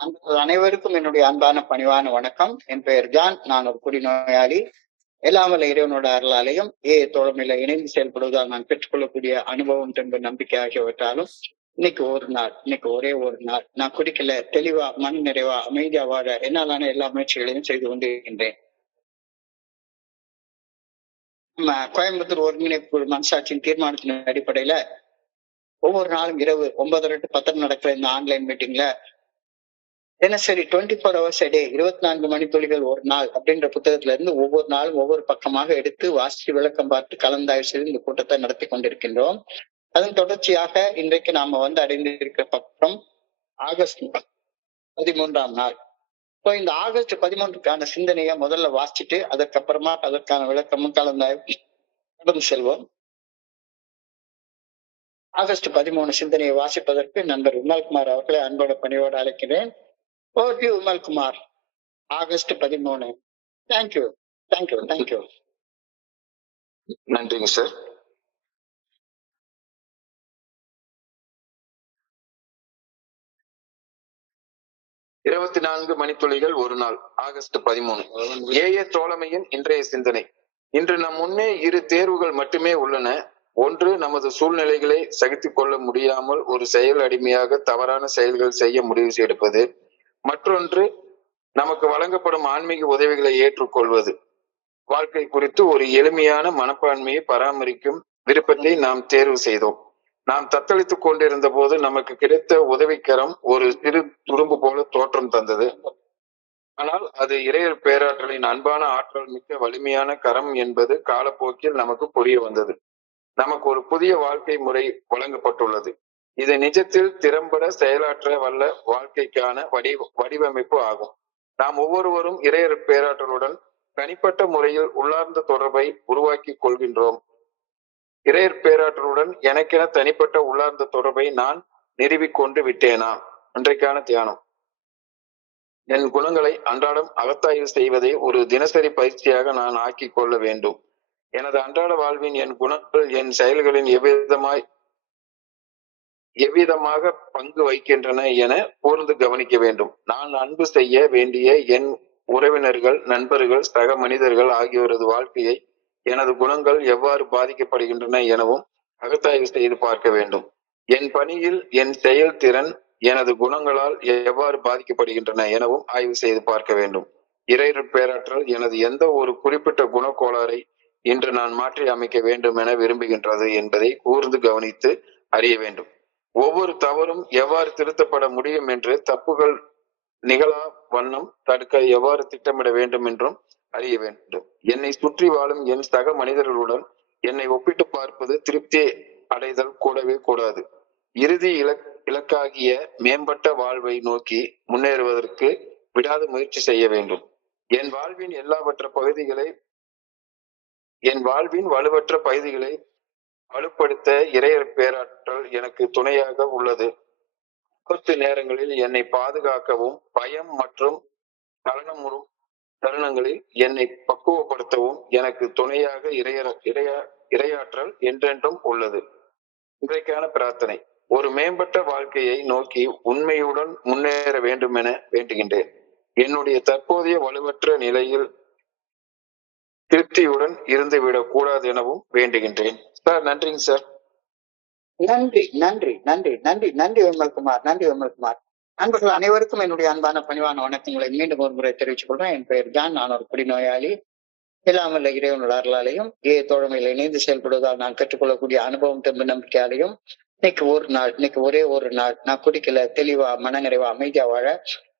அனைவருக்கும் என்னுடைய அன்பான பணிவான வணக்கம். என் பெயர் ஜான். நான் ஒரு குடிநோயாளி. எல்லாம் வல்ல இறைவனோட அருளாலையும் தோழமையில இணைந்து செயல்படுவதால் நான் பெற்றுக்கொள்ளக்கூடிய அனுபவம், தென்பு, நம்பிக்கை ஆகியவற்றாலும் இன்னைக்கு ஒரே ஒரு நாள் நான் குடிக்கல, தெளிவா, மன நிறைவா, அமைதியா வாழ என்னாலான எல்லா முயற்சிகளையும் செய்து கொண்டு இருக்கின்றேன். நம்ம கோயம்புத்தூர் ஒருங்கிணைப்பு குழு மனசாட்சியின் தீர்மானத்தின் அடிப்படையில ஒவ்வொரு நாளும் இரவு 9:30 to 10 நடக்கிற இந்த ஆன்லைன் மீட்டிங்ல தினசரி 24 hours a day 24 மணித்துளிகள் ஒரு நாள் அப்படின்ற புத்தகத்துல இருந்து ஒவ்வொரு நாளும் ஒவ்வொரு பக்கமாக எடுத்து வாசித்து விளக்கம் பார்த்து கலந்தாய்வு செய்து இந்த கூட்டத்தை நடத்தி கொண்டிருக்கின்றோம். அதன் தொடர்ச்சியாக இன்றைக்கு நாம அடைந்திருக்கிற பக்கம் ஆகஸ்ட் 13ஆம் நாள். இந்த ஆகஸ்ட் 13க்கான சிந்தனையை முதல்ல வாசிச்சுட்டு அதற்கப்புறமா அதற்கான விளக்கமும் கலந்தாய்வு கடந்து செல்வோம். ஆகஸ்ட் 13 சிந்தனையை வாசிப்பதற்கு நண்பர் விமல்குமார் அவர்களை அன்போட பணியோடு அழைக்கிறேன். விமல்குமார், ஆகஸ்ட் 13. தேங்க்யூ. நன்றிங்க சார். இருபத்தி 24 மணித்துளிகள் ஒரு நாள், ஆகஸ்ட் 13. தோழமையின் இன்றைய சிந்தனை. இன்று நம் முன்னே இரு தேர்வுகள் மட்டுமே உள்ளன. ஒன்று, நமது சூழ்நிலைகளை சகித்துக் கொள்ள முடியாமல் ஒரு செயல் அடிமையாக தவறான செயல்கள் செய்ய முடிவு எடுப்பது. மற்றொன்று, நமக்கு வழங்கப்படும் ஆன்மீக உதவிகளை ஏற்றுக்கொள்வது. வாழ்க்கை குறித்து ஒரு எளிமையான மனப்பான்மையை பராமரிக்கும் விருப்பத்தை நாம் தேர்வு செய்தோம். நாம் தத்தளித்துக் கொண்டிருந்த போது நமக்கு கிடைத்த உதவிக்கரம் ஒரு சிறு துரும்பு போல தோற்றம் தந்தது. ஆனால் அது இறையர் பேராற்றலின் அன்பான ஆற்றல் மிக்க வலிமையான கரம் என்பது காலப்போக்கில் நமக்கு புரிய வந்தது. நமக்கு ஒரு புதிய வாழ்க்கை முறை வழங்கப்பட்டுள்ளது. இது நிஜத்தில் திறம்பட செயலாற்ற வல்ல வாழ்க்கைக்கான வடிவமைப்பு ஆகும். நாம் ஒவ்வொருவரும் இறையர் பேராற்றலுடன் தனிப்பட்ட முறையில் உள்ளார்ந்த தொடர்பை உருவாக்கி கொள்கின்றோம். இறையர் பேராற்றலுடன் எனக்கென தனிப்பட்ட உள்ளார்ந்த தொடர்பை நான் நிறுவிக்கொண்டு விட்டேனா? இன்றைக்கான தியானம். என் குணங்களை அன்றாடம் அகத்தாய்வு செய்வதை ஒரு தினசரி பயிற்சியாக நான் ஆக்கிக் கொள்ள வேண்டும். எனது அன்றாட வாழ்வின் என் குணங்கள் என் செயல்களின் எவ்விதமாக பங்கு வகிக்கின்றன என கூர்ந்து கவனிக்க வேண்டும். நான் அன்பு செய்ய வேண்டிய என் உறவினர்கள், நண்பர்கள், சக மனிதர்கள் ஆகியோரது வாழ்க்கையை எனது குணங்கள் எவ்வாறு பாதிக்கப்படுகின்றன எனவும் அகத்தாய்வு செய்து பார்க்க வேண்டும். என் பணியில் என் செயல்திறன் எனது குணங்களால் எவ்வாறு பாதிக்கப்படுகின்றன எனவும் ஆய்வு செய்து பார்க்க வேண்டும். இறையர் பேராற்றல் எனது எந்த ஒரு குறிப்பிட்ட குணக்கோளாறை இன்று நான் மாற்றி அமைக்க வேண்டும் என விரும்புகின்றது என்பதை கூர்ந்து கவனித்து அறிய வேண்டும். ஒவ்வொரு தவறும் எவ்வாறு திருத்தப்பட முடியும் என்று, தப்புகள் நிகழா வண்ணம் தடுக்க எவ்வாறு திட்டமிட வேண்டும் என்றும் அறிய வேண்டும். என்னை சுற்றி வாழும் என் சக மனிதர்களுடன் என்னை ஒப்பிட்டு பார்ப்பது திருப்தி அடைதல் கூடவே கூடாது. இறுதி இலக்காகிய மேம்பட்ட வாழ்வை நோக்கி முன்னேறுவதற்கு விடாத முயற்சி செய்ய வேண்டும். என் வாழ்வின் வலுவற்ற பகுதிகளை வலுப்படுத்த இறையர் பேராற்றல் எனக்கு துணையாக உள்ளது. ஆபத்து நேரங்களில் என்னை பாதுகாக்கவும், பயம் மற்றும் கலனமுறும் தருணங்களில் என்னை பக்குவப்படுத்தவும் எனக்கு துணையாக இறையாற்றல் என்றென்றும் உள்ளது. இன்றைக்கான பிரார்த்தனை. ஒரு மேம்பட்ட வாழ்க்கையை நோக்கி உண்மையுடன் முன்னேற வேண்டும் என வேண்டுகின்றேன். என்னுடைய தற்போதைய வலுவற்ற நிலையில் திருப்தியுடன் இருந்துவிடக் கூடாது எனவும் வேண்டுகின்றேன். சார், நன்றிங்க சார். நன்றி விமல்குமார். நண்பர்கள் அனைவருக்கும் என்னுடைய அன்பான பணிவான வணக்கங்களை மீண்டும் ஒரு முறை தெரிவித்துக் கொள்றேன். என் பெயர் ஜான். நான் ஒரு குடிநோயாளி. இல்லாமல் இறைவனோட அருளாலையும் தோழமையில இணைந்து செயல்படுவதால் நான் கற்றுக்கொள்ளக்கூடிய அனுபவம், தெம்பு, நம்பிக்கையாலையும் இன்னைக்கு ஒரே ஒரு நாள் நான் குடிக்கல, தெளிவா, மன நிறைவா, அமைதியா வாழ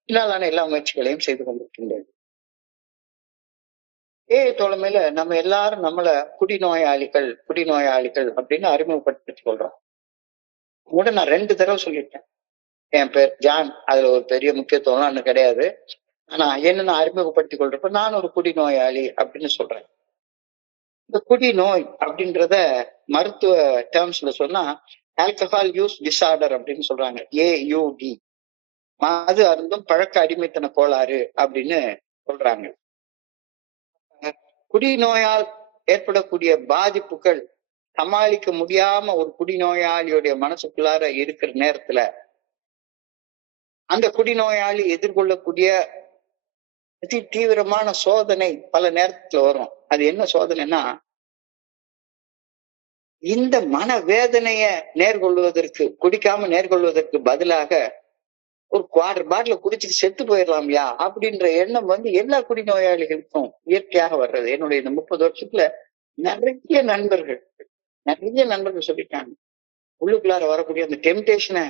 என்னாலான எல்லா முயற்சிகளையும் செய்து கொண்டிருக்கின்றேன். தோழமையில நம்ம எல்லாரும் நம்மள குடிநோயாளிகள் அப்படின்னு அறிமுகப்படுத்திக் கொள்றோம். நான் 2 தடவை சொல்லிட்டேன். என் பேர் ஜான். அதுல ஒரு பெரிய முக்கியத்துவம் கிடையாது. ஆனா என்ன நான் அறிமுகப்படுத்திக் கொள்றப்ப நான் ஒரு குடிநோயாளி அப்படின்னு சொல்றேன். இந்த குடிநோய் அப்படின்றத மருத்துவ டேர்ம்ஸ்ல சொன்னா ஆல்கஹால் யூஸ் டிசார்டர் அப்படின்னு சொல்றாங்க. AUD, மது அருந்தும் பழக்க அடிமைத்தன கோளாறு அப்படின்னு சொல்றாங்க. குடிநோயால் ஏற்படக்கூடிய பாதிப்புகள் சமாளிக்க முடியாம ஒரு குடிநோயாளியுடைய மனசுக்குள்ளார இருக்கிற நேரத்துல அந்த குடிநோயாளி எதிர்கொள்ளக்கூடிய அதி தீவிரமான சோதனை பல நேரத்துல வரும். அது என்ன சோதனைன்னா, இந்த மன வேதனைய நேர்கொள்வதற்கு, குடிக்காம நேர்கொள்வதற்கு பதிலாக ஒரு குவார்டர் பாட்டில குடிச்சிட்டு செத்து போயிடலாம்யா அப்படின்ற எண்ணம் எல்லா குடிநோயாளிகளுக்கும் இயற்கையாக வர்றது. என்னுடைய இந்த 30 வருஷத்துல நிறைய நண்பர்கள் நிறைய நண்பர்கள் சொல்லிட்டாங்க. உள்ளுக்குள்ளார வரக்கூடிய அந்த டெம்டேஷனை,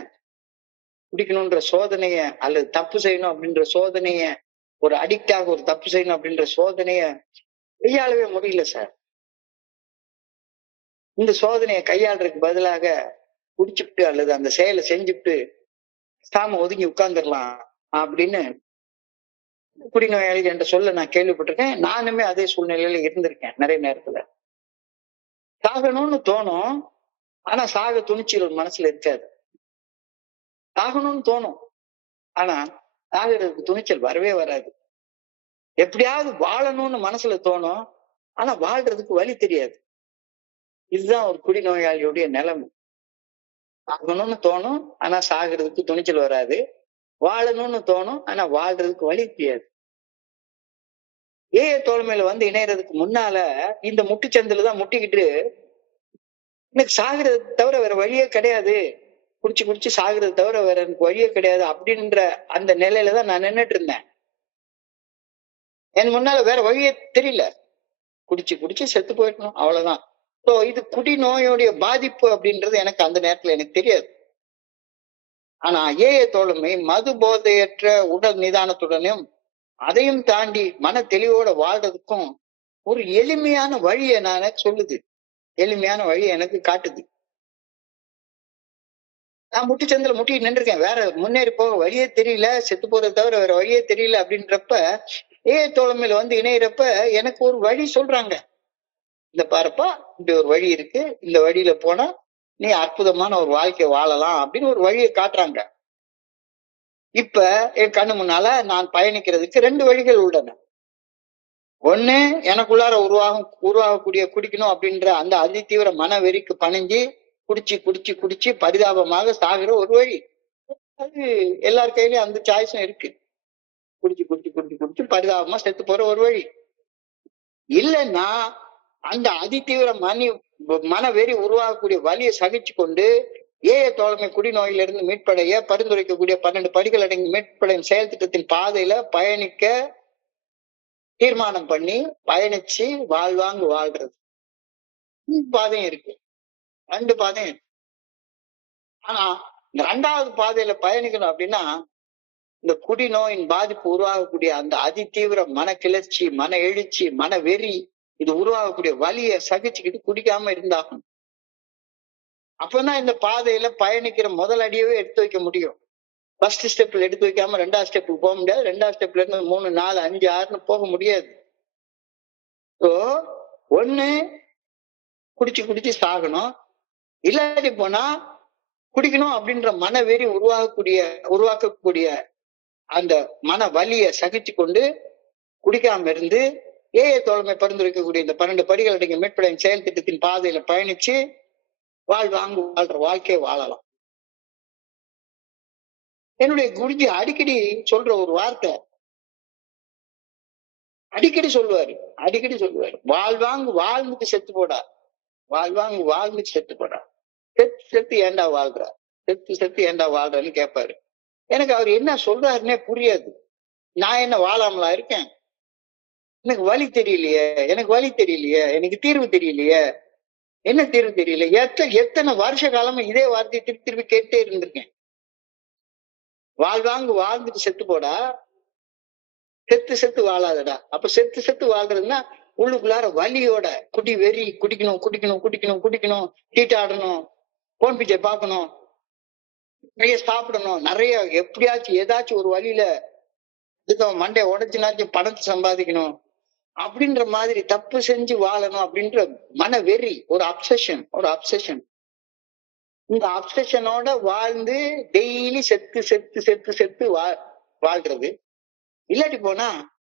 குடிக்கணும்ன்ற சோதனைய, அல்லது தப்பு செய்யணும் அப்படின்ற சோதனைய, ஒரு அடிக்டாக ஒரு தப்பு செய்யணும் அப்படின்ற சோதனைய கையாளவே முடியல சார். இந்த சோதனையை கையாளுறதுக்கு பதிலாக குடிச்சுட்டு அல்லது அந்த செயலை செஞ்சுட்டு சாம ஒதுங்கி உட்கார்ந்துடலாம் அப்படின்னு குடிநோயாளிகள் என்ற சொல்ல நான் கேள்விப்பட்டிருக்கேன். நானுமே அதே சூழ்நிலையில இருந்திருக்கேன் நிறைய நேரத்துல. சாகணும்னு தோணும், ஆனா சாக துணிச்சல் மனசுல இருக்காது. சாகணும்னு தோணும், ஆனா சாகிறதுக்கு துணிச்சல் வரவே வராது. எப்படியாவது வாழணும்னு மனசுல தோணும், ஆனா வாழ்றதுக்கு வழி தெரியாது. இதுதான் ஒரு குடிநோயாளியுடைய நிலைமை. சாகணும்னு தோணும், ஆனா சாகிறதுக்கு துணிச்சல் வராது. வாழணும்னு தோணும், ஆனா வாழ்றதுக்கு வழி தெரியாது. தோழமையில இணையறதுக்கு முன்னால இந்த முட்டுச்சந்தில தான் முட்டிக்கிட்டு, எனக்கு சாகிறது தவிர வேற வழியே கிடையாது, குடிச்சு குடிச்சு சாகிறது தவிர வேற எனக்கு வழியே கிடையாது அப்படின்ற அந்த நிலையில தான் நான் நின்னுட்டு இருந்தேன். என் முன்னால வேற வழியே தெரியல. குடிச்சு குடிச்சு செத்து போயிடணும், அவ்வளவுதான். சோ இது குடிநோயுடைய பாதிப்பு அப்படின்றது எனக்கு அந்த நேரத்துல எனக்கு தெரியாது. ஆனா தோழமை மது போதையற்ற உடல் நிதானத்துடனும் அதையும் தாண்டி மன தெளிவோட வாழ்றதுக்கும் ஒரு எளிமையான வழியை நான் சொல்லுது. எளிமையான வழியை எனக்கு காட்டுது. நான் முட்டுச்சந்தில முட்டிட்டு நின்றுருக்கேன். வேற முன்னேறி போக வழியே தெரியல, செத்து போறதை தவிர வேற வழியே தெரியல அப்படின்றப்ப தோழமையில இணையிறப்ப எனக்கு ஒரு வழி சொல்றாங்க. இந்த பாருப்பா, இப்படி ஒரு வழி இருக்கு, இந்த வழியில போனா நீ அற்புதமான ஒரு வாழ்க்கை வாழலாம் அப்படின்னு ஒரு வழியை காட்டுறாங்க. இப்ப என் கண்ணு முன்னால நான் பயணிக்கிறதுக்கு 2 வழிகள் உள்ளன. ஒண்ணு, எனக்குள்ளார உருவாகக்கூடிய குடிக்கணும் அப்படின்ற அந்த அதிதீவிர மன வெறிக்கு பணிஞ்சு குடிச்சு குடிச்சு குடிச்சு பரிதாபமாக சாகிற ஒரு வழி. அது எல்லார் கையிலயும் அந்த சாய்ஸும் இருக்கு. குடிச்சு குடிச்சு குடிச்சு குடிச்சு பரிதாபமா செத்து போற ஒரு வழி. இல்லைன்னா அந்த அதிதீவிர மன வெறி உருவாகக்கூடிய வலியை சகிச்சு கொண்டு தோழமை குடிநோயிலிருந்து மீட்படைய பரிந்துரைக்கக்கூடிய 12 படிகள் அடங்கி மீட்படையும் செயல் திட்டத்தின் பாதையில பயணிக்க தீர்மானம் பண்ணி பயணிச்சு வாழ்வாங்கு வாழ்றது. பாதையும் இருக்கு, 2 பாதையும் இருக்கு. ஆனா இந்த 2வது பாதையில பயணிக்கணும் அப்படின்னா, இந்த குடிநோயின் பாதிப்பு உருவாகக்கூடிய அந்த அதிதீவிர மன கிளர்ச்சி, மன எழுச்சி, மன வெறி, இது உருவாகக்கூடிய வலியை சகிச்சுக்கிட்டு குடிக்காம இருந்தாகும். அப்பதான் இந்த பாதையில பயணிக்கிற முதல் அடியவே எடுத்து வைக்க முடியும். ஃபர்ஸ்ட் ஸ்டெப்ல எடுத்து வைக்காம 2வது ஸ்டெப்புக்கு போக முடியாது. 2வது ஸ்டெப்ல இருந்து 3, 4, 5, 6ன்னு போக முடியாது. ஒண்ணு குடிச்சு குடிச்சு சாகணும், இல்லாட்டி போனா குடிக்கணும் அப்படின்ற மனவெறி உருவாக்கக்கூடிய அந்த மன வலியை சகிச்சு கொண்டு குடிக்காம இருந்து தோழமை பரிந்துரைக்கக்கூடிய இந்த 12 படிகள் அடங்கிய மீட்படையும் செயல் திட்டத்தின் பாதையில பயணிச்சு வாழ்ற வாழ்க்கையை வாழலாம். என்னுடைய குருஜி அடிக்கடி சொல்ற ஒரு வார்த்தை, அடிக்கடி சொல்லுவாரு. வாழ்ந்துட்டு செத்து போடா, வாழ்ந்துட்டு செத்து போடா, செத்து ஏண்டா வாழ்ற, செத்து ஏண்டா வாழ்றன்னு கேட்பாரு. எனக்கு அவர் என்ன சொல்றாருன்னே புரியாது. நான் என்ன வாழாமலா இருக்கேன்? எனக்கு வழி தெரியலையே, எனக்கு தீர்வு தெரியலையே. என்ன தீர்வு தெரியல? எத்தனை வருஷ காலமா இதே வார்த்தையை திருப்பி திருப்பி கேட்டே இருந்திருக்கேன். வாழ்ந்துட்டு செத்து போடா, செத்து வாழாதடா. அப்ப செத்து வாழ்றதுன்னா உள்ளுக்குள்ளார வலியோட குடி வெறி, குடிக்கணும், தீட்டாடணும், போன் பிச்சை பார்க்கணும், நிறைய சாப்பிடணும், நிறைய எப்படியாச்சும் ஏதாச்சும் ஒரு வழியில மண்டை உடைச்சுனாச்சும் பணத்தை சம்பாதிக்கணும் அப்படின்ற மாதிரி தப்பு செஞ்சு வாழணும் அப்படின்ற மன வெறி, ஒரு அப்சஷன். இந்த அப்சஷனோட வாழ்ந்து டெய்லி செத்து வாழ்றது. இல்லாட்டி போனா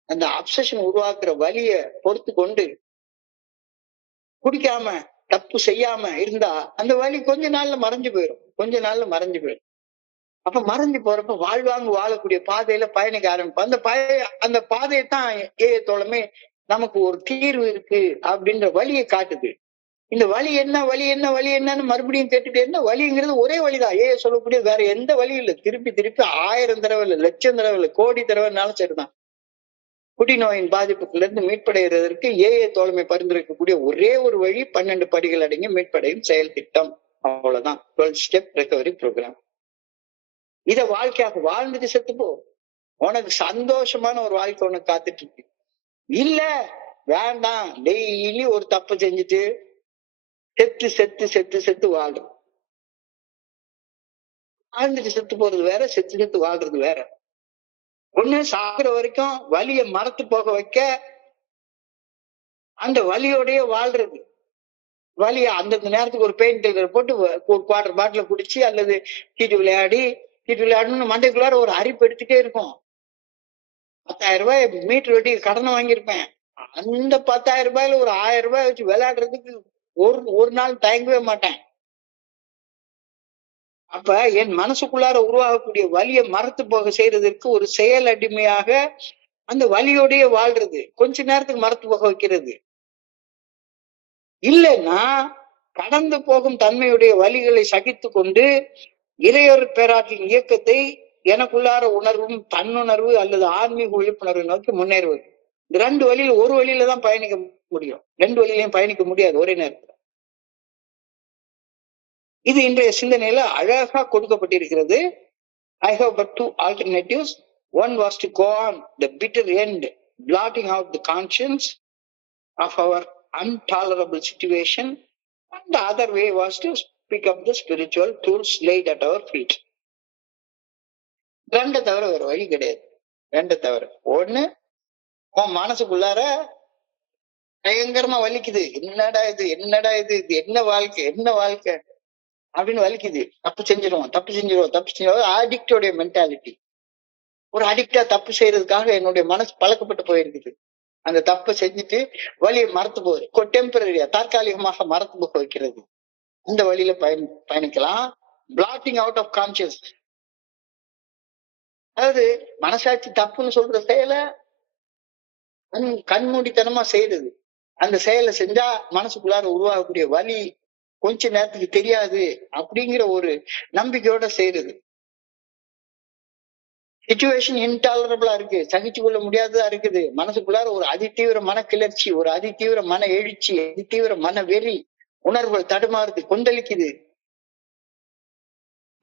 அந்த அப்சஷன் உருவாக்குற வலிய பொறுத்து கொண்டு குடிக்காம தப்பு செய்யாம இருந்தா அந்த வலி கொஞ்ச நாள்ல மறைஞ்சு போயிடும். அப்ப மறைஞ்சு போறப்ப வாழ்வாங்கு வாழக்கூடிய பாதையில பயணிக்க ஆரம்பிப்போம். அந்த பாதையை தான் ஏ தோழமே நமக்கு ஒரு தீர்வு இருக்கு அப்படின்ற வழியை காட்டுது. இந்த வழி என்ன வழி என்ன வழி என்னன்னு மறுபடியும் கேட்டுட்டே இருந்தா வழிங்கிறது ஒரே வழிதான். சொல்லக்கூடிய வேற எந்த வழியும் இல்லை. திருப்பி திருப்பி 1000 தடவை இல்லை, லட்சம் தடவை இல்லை, கோடி தடவைனாலும் சரிதான். குடிநோயின் பாதிப்புல இருந்து மீட்படைகிறதற்கு தோழமை பரிந்துரைக்கக்கூடிய ஒரே ஒரு வழி 12 படிகள் அடங்கிய மீட்படையும் செயல் திட்டம். அவ்வளவுதான். 12 ஸ்டெப் ரெக்கவரி ப்ரோக்ராம். இத வாழ்க்கையாக வாழ்ந்துட்டு செத்து போ. உனக்கு சந்தோஷமான ஒரு வாழ்க்கை உனக்கு காத்துட்டு இருக்கு. இல்ல வேண்டாம், டெய்லி ஒரு தப்பு செஞ்சுட்டு செத்து செத்து செத்து செத்து வாழ்றோம். வாழ்ந்துட்டு செத்து போறது வேற, செத்து செத்து வாழ்றது வேற. ஒண்ணு சாகுற வரைக்கும் வலிய மறத்து போக வைக்க அந்த வலியோடய வாழ்றது. வலிய அந்தந்த நேரத்துக்கு ஒரு பெயின் கில்லர் போட்டு ஒரு குவார்டர் பாட்டில குடிச்சு அல்லது சீட்டு விளையாடணும்னு மண்டைக்குள்ளார ஒரு அரிப்பு எடுத்துட்டே இருக்கும். 10,000 ரூபாய் மீட்டர் வெட்டி கடனை வாங்கியிருப்பேன். அந்த 10,000 ரூபாயில ஒரு 1000 ரூபாய் வச்சு விளையாடுறதுக்கு ஒரு நாள் தயங்கவே மாட்டேன். அப்ப என் மனசுக்குள்ளார உருவாகக்கூடிய வலியை மறத்து போக செய்யறதற்கு ஒரு செயல் அடிமையாக அந்த வலியோடய வாழ்றது, கொஞ்ச நேரத்துக்கு மறத்து போக வைக்கிறது. இல்லைன்னா கடந்து போகும் தன்மையுடைய வலிகளை சகித்து கொண்டு இறையொரு பேராற்றின் இயக்கத்தை எனக்குள்ளார உணர்வும் தன்னுணர்வு அல்லது ஆன்மீக விழிப்புணர்வு நோக்கி முன்னேறுவது. இந்த 2 வழியில ஒரு வழியில தான் பயணிக்க முடியும். 2 வழியிலையும் பயணிக்க முடியாது ஒரே நேரத்தில். இது இன்றைய சிந்தனையில அழகா கொடுக்கப்பட்டிருக்கிறது. I have but 2 alternatives. One was to go on the bitter end, blotting out the conscience of our intolerable situation, and the other way was to pick up the spiritual tools laid at our feet. 2 தவிர வேற வழி கிடையாது. 2 தவிர. ஒண்ணு, உன் மனசுக்குள்ளார பயங்கரமா வலிக்குது. என்னடா இது என்னடா இது இது என்ன வாழ்க்கை என்ன வாழ்க்கை அப்படின்னு வலிக்குது. தப்பு செஞ்சிருவோம். அடிக்டோடைய மென்டாலிட்டி. ஒரு அடிக்டா தப்பு செய்யறதுக்காக என்னுடைய மனசு பழக்கப்பட்டு போயிருக்குது. அந்த தப்பை செஞ்சுட்டு வழியை மறத்து போகுது. டெம்பரரியா தற்காலிகமாக மறத்து போக வைக்கிறது. இந்த வழியில பயணிக்கலாம். பிளாட்டிங் அவுட் ஆஃப் கான்சியஸ், அதாவது மனசாட்சி தப்புன்னு சொல்ற செயலை கண்மூடித்தனமா செய்யறது. அந்த செயலை செஞ்சா மனசுக்குள்ளார உருவாகக்கூடிய வலி கொஞ்ச நேரத்துக்கு தெரியாது அப்படிங்கிற ஒரு நம்பிக்கையோட செய்யறது. சிச்சுவேஷன் இன்டாலரபிளா இருக்கு, சகிச்சு கொள்ள முடியாததா இருக்குது. மனசுக்குள்ளார ஒரு அதிதீவிர மன கிளர்ச்சி, ஒரு அதிதீவிர மன எழுச்சி, அதிதீவிர மன வெறி உணர்வுகள் தடுமாறுது, கொந்தளிக்குது.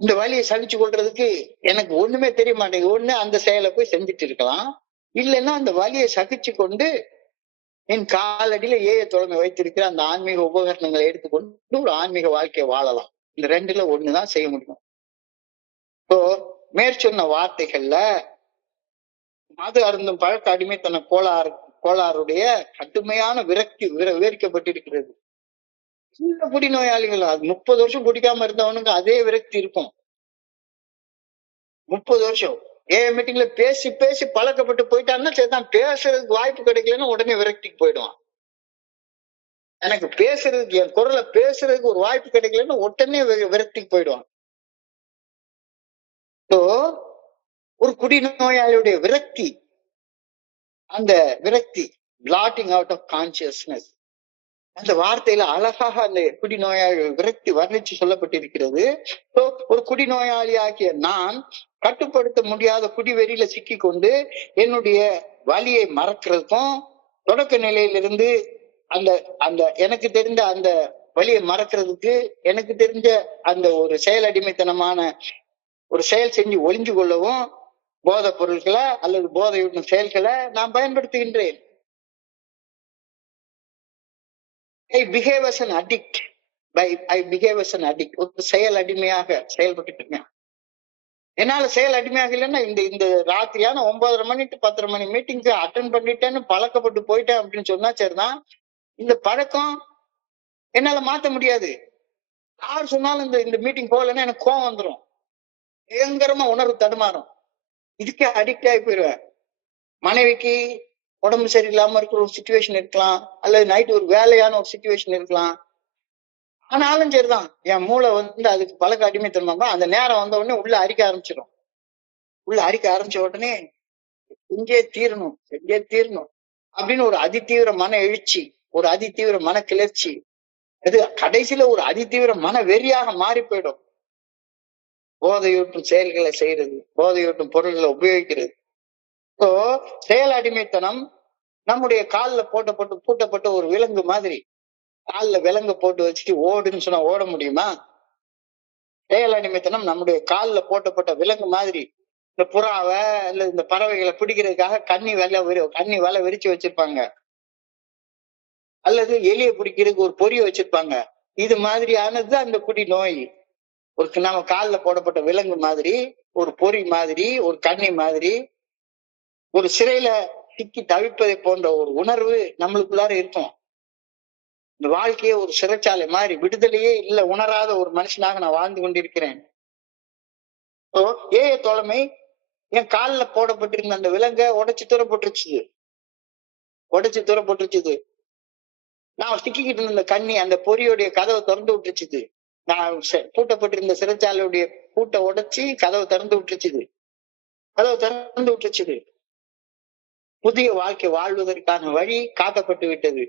இந்த வழியை சகிச்சு கொள்றதுக்கு எனக்கு ஒண்ணுமே தெரிய மாட்டேங்குது. ஒண்ணு அந்த செயலை போய் செஞ்சுட்டு இருக்கலாம், இல்லைன்னா அந்த வழியை சகிச்சு கொண்டு என் காலடியில தோழமை வைத்திருக்கிற அந்த ஆன்மீக உபகரணங்களை எடுத்துக்கொண்டு ஒரு ஆன்மீக வாழ்க்கையை வாழலாம். இந்த 2ல ஒண்ணுதான் செய்ய முடியும். இப்போ மேற்சொன்ன வார்த்தைகள்ல மது அருந்தும் பழக்க அடிமைத்தன கோளாறுடைய கடுமையான விரக்தி விவரிக்கப்பட்டிருக்கிறது. சின்ன குடிநோயாளிகள் 30 வருஷம் குடிக்காம இருந்தவனுக்கு அதே விரக்தி இருக்கும். 30 வருஷம் மீட்டிங்ல பேசி பேசி பழக்கப்பட்டு போயிட்டான்னா சரிதான். பேசுறதுக்கு வாய்ப்பு கிடைக்கலன்னா உடனே விரக்திக்கு போயிடுவான். எனக்கு பேசுறதுக்கு, என் குரலை பேசுறதுக்கு ஒரு வாய்ப்பு கிடைக்கலன்னா உடனே விரக்திக்கு போயிடுவான். ஒரு குடிநோயாளியுடைய விரக்தி, அந்த விரக்தி பிளாட்டிங் அவுட் ஆஃப் கான்சியஸ்னஸ், அந்த வார்த்தையில அழகாக அந்த குடிநோயாளி விரக்தி வர்ணிச்சு சொல்லப்பட்டிருக்கிறது. ஒரு குடிநோயாளி ஆகிய நான் கட்டுப்படுத்த முடியாத குடிவெறியில சிக்கி கொண்டு என்னுடைய வலியை மறக்கிறதுக்கும், தொடக்க நிலையிலிருந்து அந்த அந்த எனக்கு தெரிந்த அந்த வலியை மறக்கிறதுக்கு எனக்கு தெரிஞ்ச அந்த ஒரு செயல் அடிமைத்தனமான ஒரு செயல் செஞ்சு ஒளிஞ்சு கொள்ளவும் போதை பொருட்களை அல்லது போதையூட்டும் செயல்களை நான் பயன்படுத்துகின்றேன். I behave as an addict. ஒரு செயல் அடிமையாக செயல்பட்டு இருக்கேன். என்னால செயல் அடிமையாக இல்லைன்னா இந்த ராத்திரியான 9:30 மணி to 10:30 மணி மீட்டிங்க்கு அட்டன் பண்ணிட்டேன்னு பழக்கப்பட்டு போயிட்டேன் அப்படின்னு சொன்னா சரிதான். இந்த பழக்கம் என்னால மாத்த முடியாது. யார் சொன்னாலும் இந்த மீட்டிங் போகலன்னா எனக்கு கோவம் வந்துடும், பயங்கரமா உணர்வு தடுமாறும். இதுக்கே அடிக்ட் ஆகி போயிடுவேன். மனைவிக்கு உடம்பு சரியில்லாம இருக்கிற ஒரு சிச்சுவேஷன் இருக்கலாம், அல்லது நைட் ஒரு வேலையான ஒரு சிச்சுவேஷன் இருக்கலாம். ஆனாலும் சரிதான், என் மூளை வந்து அதுக்கு பழக்க அடிமைத்தனமா அந்த நேரம் வந்த உடனே உள்ள அரிக்க ஆரம்பிச்சிடும். உள்ள அரிக்க ஆரம்பிச்ச உடனே செஞ்சே தீரணும், செஞ்சே தீரணும் அப்படின்னு ஒரு அதிதீவிர மன எழுச்சி, ஒரு அதிதீவிர மன கிளர்ச்சி, அது கடைசியில ஒரு அதிதீவிர மன வெறியாக மாறி போயிடும். போதையூட்டும் செயல்களை செய்யறது, போதையூட்டும் பொருள்களை உபயோகிக்கிறது. இப்போ செயல் அடிமைத்தனம் நம்முடைய காலில் பூட்டப்பட்ட ஒரு விலங்கு மாதிரி. காலில் விலங்கு போட்டு வச்சுட்டு ஓடுன்னு சொன்னா ஓட முடியுமா? செயல் அடிமைத்தனம் நம்முடைய காலில் போட்டப்பட்ட விலங்கு மாதிரி. இந்த புறாவை இல்ல இந்த பறவைகளை பிடிக்கிறதுக்காக கண்ணி வலை விரிச்சு வச்சிருப்பாங்க, அல்லது எலியை பிடிக்கிறதுக்கு ஒரு பொறி வச்சிருப்பாங்க. இது மாதிரியானது அந்த குடி நோய். ஒரு நம்ம காலில் போடப்பட்ட விலங்கு மாதிரி, ஒரு பொறி மாதிரி, ஒரு கண்ணி மாதிரி, ஒரு சிறையில சிக்கி தவிப்பதை போன்ற ஒரு உணர்வு நம்மளுக்குள்ளார இருக்கும். இந்த வாழ்க்கையே ஒரு சிறைச்சாலை மாதிரி, விடுதலையே இல்ல உணராத ஒரு மனுஷனாக நான் வாழ்ந்து கொண்டிருக்கிறேன். ஏ தோழமை என் காலில் போடப்பட்டிருந்த அந்த விலங்கை உடைச்சு தூரப்பட்டுருச்சுது. நான் சிக்கிக்கிட்டு இருந்த கண்ணி அந்த பொறியோடைய கதவை திறந்து விட்டுருச்சுது. நான் பூட்டப்பட்டிருந்த சிறைச்சாலையுடைய பூட்டை உடைச்சி கதவை திறந்து விட்டுருச்சுது. புதிய வாழ்க்கை வாழ்வதற்கான வழி காக்கப்பட்டு விட்டது.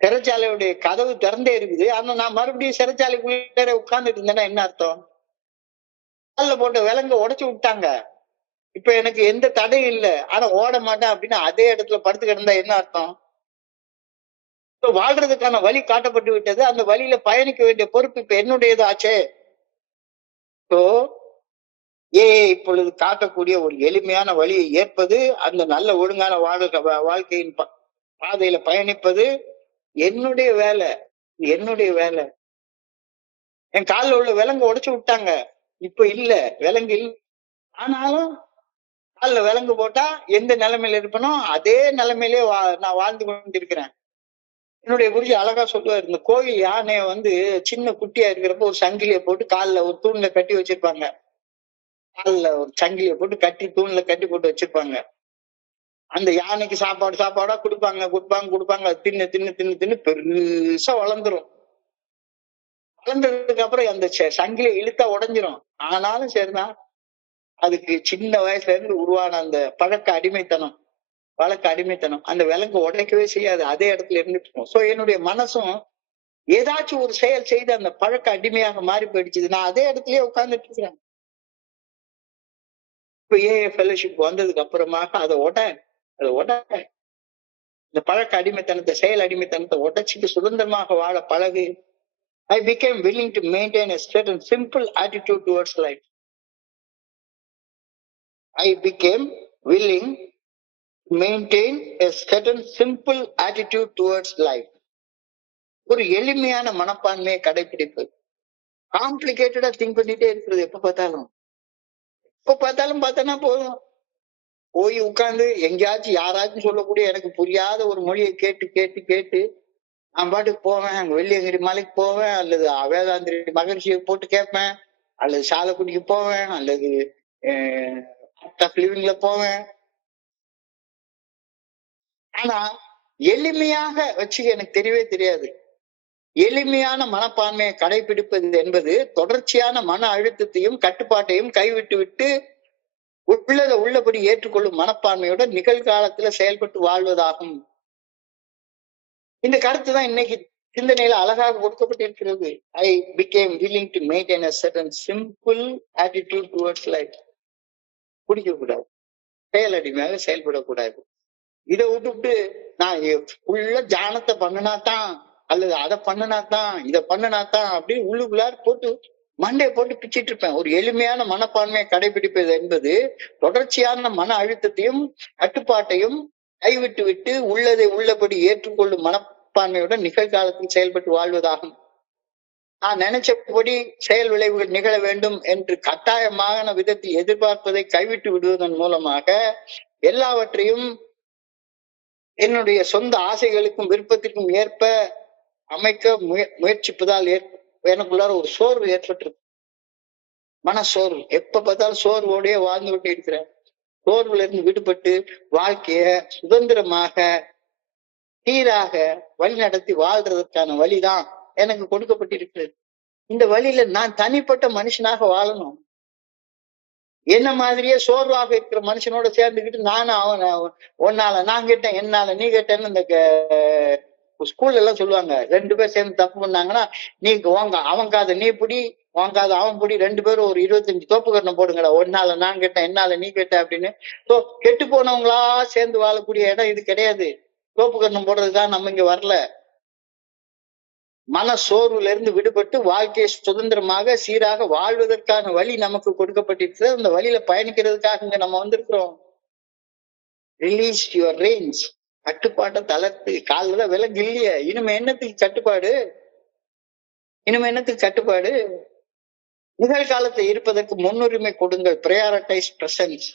சிறைச்சாலையுடைய கதவு திறந்தே இருக்குது, ஆனா நான் மறுபடியும் சிறைச்சாலைக்குள்ளே உட்கார்ந்துட்டு இருந்தேன்னா என்ன அர்த்தம்? காலில் போட்ட விலங்க உடைச்சு விட்டாங்க. இப்ப எனக்கு எந்த தடையும் இல்லை, ஆனா ஓட மாட்டேன் அப்படின்னு அதே இடத்துல படுத்து கிடந்தா என்ன அர்த்தம்? வாழ்றதுக்கான வழி காட்டப்பட்டு விட்டது. அந்த வழியில பயணிக்க வேண்டிய பொறுப்பு இப்ப என்னுடையது ஆச்சே. இப்பொழுது காட்டக்கூடிய ஒரு எளிமையான வழியை ஏற்பது, அந்த நல்ல ஒழுங்கான வாழ்க்கையின் பாதையில பயணிப்பது என்னுடைய வேலை. என் காலில் உள்ள விலங்கு உடைச்சு விட்டாங்க, இப்ப இல்ல விலங்கு இல்ல. ஆனாலும் காலில் விலங்கு போட்டா எந்த நிலைமையில இருப்பனோ அதே நிலைமையிலே நான் வாழ்ந்து கொண்டிருக்கிறேன். என்னுடைய குருஜி அழகா சொல்லுவார், இந்த கோயில் யானைய வந்து சின்ன குட்டியா இருக்கிறப்ப ஒரு சங்கிலியை போட்டு காலில் ஒரு தூண்ல கட்டி வச்சிருப்பாங்க. காலில் ஒரு சங்கிலியை போட்டு கட்டி தூண்ல கட்டி போட்டு வச்சிருப்பாங்க. அந்த யானைக்கு சாப்பாடா கொடுப்பாங்க. தின்னு பெருசா வளர்ந்துரும். வளர்ந்ததுக்கு அப்புறம் அந்த சங்கிலியை இழுத்தா உடைஞ்சிரும். ஆனாலும் சரிதான், அதுக்கு சின்ன வயசுல இருந்து உருவான அந்த வழக்க அடிமைத்தனம் அந்த விலங்கு உடைக்கவே செய்யாது, அதே இடத்துல இருந்துட்டு. சோ என்னுடைய மனசும் ஏதாச்சும் ஒரு செயல் செய்து அந்த பழக்க அடிமையாக மாறி போயிடுச்சு. நான் அதே இடத்துலயே உட்கார்ந்துட்டு இருக்கிறேன். இப்ப ஃபெலோஷிப் வந்ததுக்கு அப்புறமாக அதை இந்த பழக்க அடிமைத்தனத்தை, செயல் அடிமைத்தனத்தை உடைச்சிட்டு சுதந்திரமாக வாழ பழகு. I became willing to maintain a certain simple attitude towards life. I became willing to maintain a certain simple attitude towards life. ஒரு எளிமையான மனப்பான்மையை கடைபிடிப்பு. காம்ப்ளிகேட்டடா திங்க் பண்ணிட்டே இருக்கிறது எப்ப பார்த்தாலும் பார்த்தனா போதும், போய் உட்கார்ந்து எங்கேயாச்சும் யாராச்சும் சொல்லக்கூடிய எனக்கு புரியாத ஒரு மொழியை கேட்டு நான் பாட்டுக்கு போவேன். வெள்ளியங்கிரி மலைக்கு போவேன், அல்லது வேதாந்திரி மகர்ஷியை போட்டு கேட்பேன், அல்லது சாலக்குடிக்கு போவேன், அல்லது லிவிங்ல போவேன். ஆனா எளிமையாக வச்சு எனக்கு தெரியவே தெரியாது. எளிமையான மனப்பான்மையை கடைபிடிப்பது என்பது தொடர்ச்சியான மன அழுத்தத்தையும் கட்டுப்பாட்டையும் கைவிட்டு உள்ளதை உள்ளபடி ஏற்றுக்கொள்ளும் மனப்பான்மையோட நிகழ்காலத்துல செயல்பட்டு வாழ்வதாகும். இந்த கருத்து தான் இன்னைக்கு சிந்தனையில அழகாக கொடுக்கப்பட்டிருக்கிறது. I became willing to maintain a certain simple attitude towards life. குடிக்க கூடாது, செயல் அடிமையாக செயல்படக்கூடாது. இதை விட்டுவிட்டு நான் உள்ள தியானத்தை பண்ணினாதான், அல்லது அதை பண்ணினாதான், இதை பண்ணினாதான் அப்படின்னு உள்ளுக்குள்ளார போட்டு மண்டையை போட்டு பிச்சிட்டு இருப்பேன். ஒரு எளிமையான மனப்பான்மையை கடைபிடிப்பது என்பது தொடர்ச்சியான மன அழுத்தத்தையும் கட்டுப்பாட்டையும் கைவிட்டு உள்ளதை உள்ளபடி ஏற்றுக்கொள்ளும் மனப்பான்மையுடன் நிகழ்காலத்தில் செயல்பட்டு வாழ்வதாகும். நான் நினைச்சபடி செயல் விளைவுகள் நிகழ வேண்டும் என்று கட்டாயமான விதத்தில் எதிர்பார்ப்பதை கைவிட்டு விடுவதன் மூலமாக எல்லாவற்றையும் என்னுடைய சொந்த ஆசைகளுக்கும் விருப்பத்திற்கும் ஏற்ப அமைக்க முயற்சிப்பதால் எனக்குள்ளார ஒரு சோர்வு ஏற்பட்டிருக்கு. மனசோர்வு, எப்ப பார்த்தாலும் சோர்வோடையே வாழ்ந்து கொண்டு இருக்கிறேன். சோர்வுல இருந்து விடுபட்டு வாழ்க்கைய சுதந்திரமாக சீராக வழி நடத்தி வாழ்றதற்கான வழிதான் எனக்கு கொடுக்கப்பட்டிருக்கிறது. இந்த வழியில நான் தனிப்பட்ட மனுஷனாக வாழணும். என்ன மாதிரியே சோர்வாக இருக்கிற மனுஷனோட சேர்ந்துக்கிட்டு நானும் உன்னால நான் கேட்டேன், என்னால நீ கேட்டேன்னு இந்த ஸ்கூல்ல எல்லாம் சொல்லுவாங்க. 2 பேர் சேர்ந்து தப்பு பண்ணாங்கன்னா, நீ அவன் காதை நீ புடி, உன் காதை அவன் புடி, 2 பேரும் ஒரு 25 தோப்பு கரணம் போடுங்கடா. உன்னால நான் கேட்டேன், என்னால நீ கேட்ட அப்படின்னு. கெட்டு போனவங்களா சேர்ந்து வாழக்கூடிய இடம் இது கிடையாது. தோப்பு கரணம் போடுறதுதான் நம்ம இங்க வரல. மன சோர்வுல இருந்து விடுபட்டு வாழ்க்கையை சுதந்திரமாக சீராக வாழ்வதற்கான வழி நமக்கு கொடுக்கப்பட்டிருக்கிறது. அந்த வழியில பயணிக்கிறதுக்காக இங்க நம்ம வந்திருக்கிறோம். Release your Reigns. கட்டுப்பாட்டை தளர்த்து. காலில் விலங்கு இல்லையே, இனிமே என்னத்துக்கு கட்டுப்பாடு? இனிமே என்னத்துக்கு கட்டுப்பாடு? நிகழ்காலத்தை இருப்பதற்கு முன்னுரிமை கொடுங்கள். பிரையாரிட்டைஸ் பிரசன்ஸ்.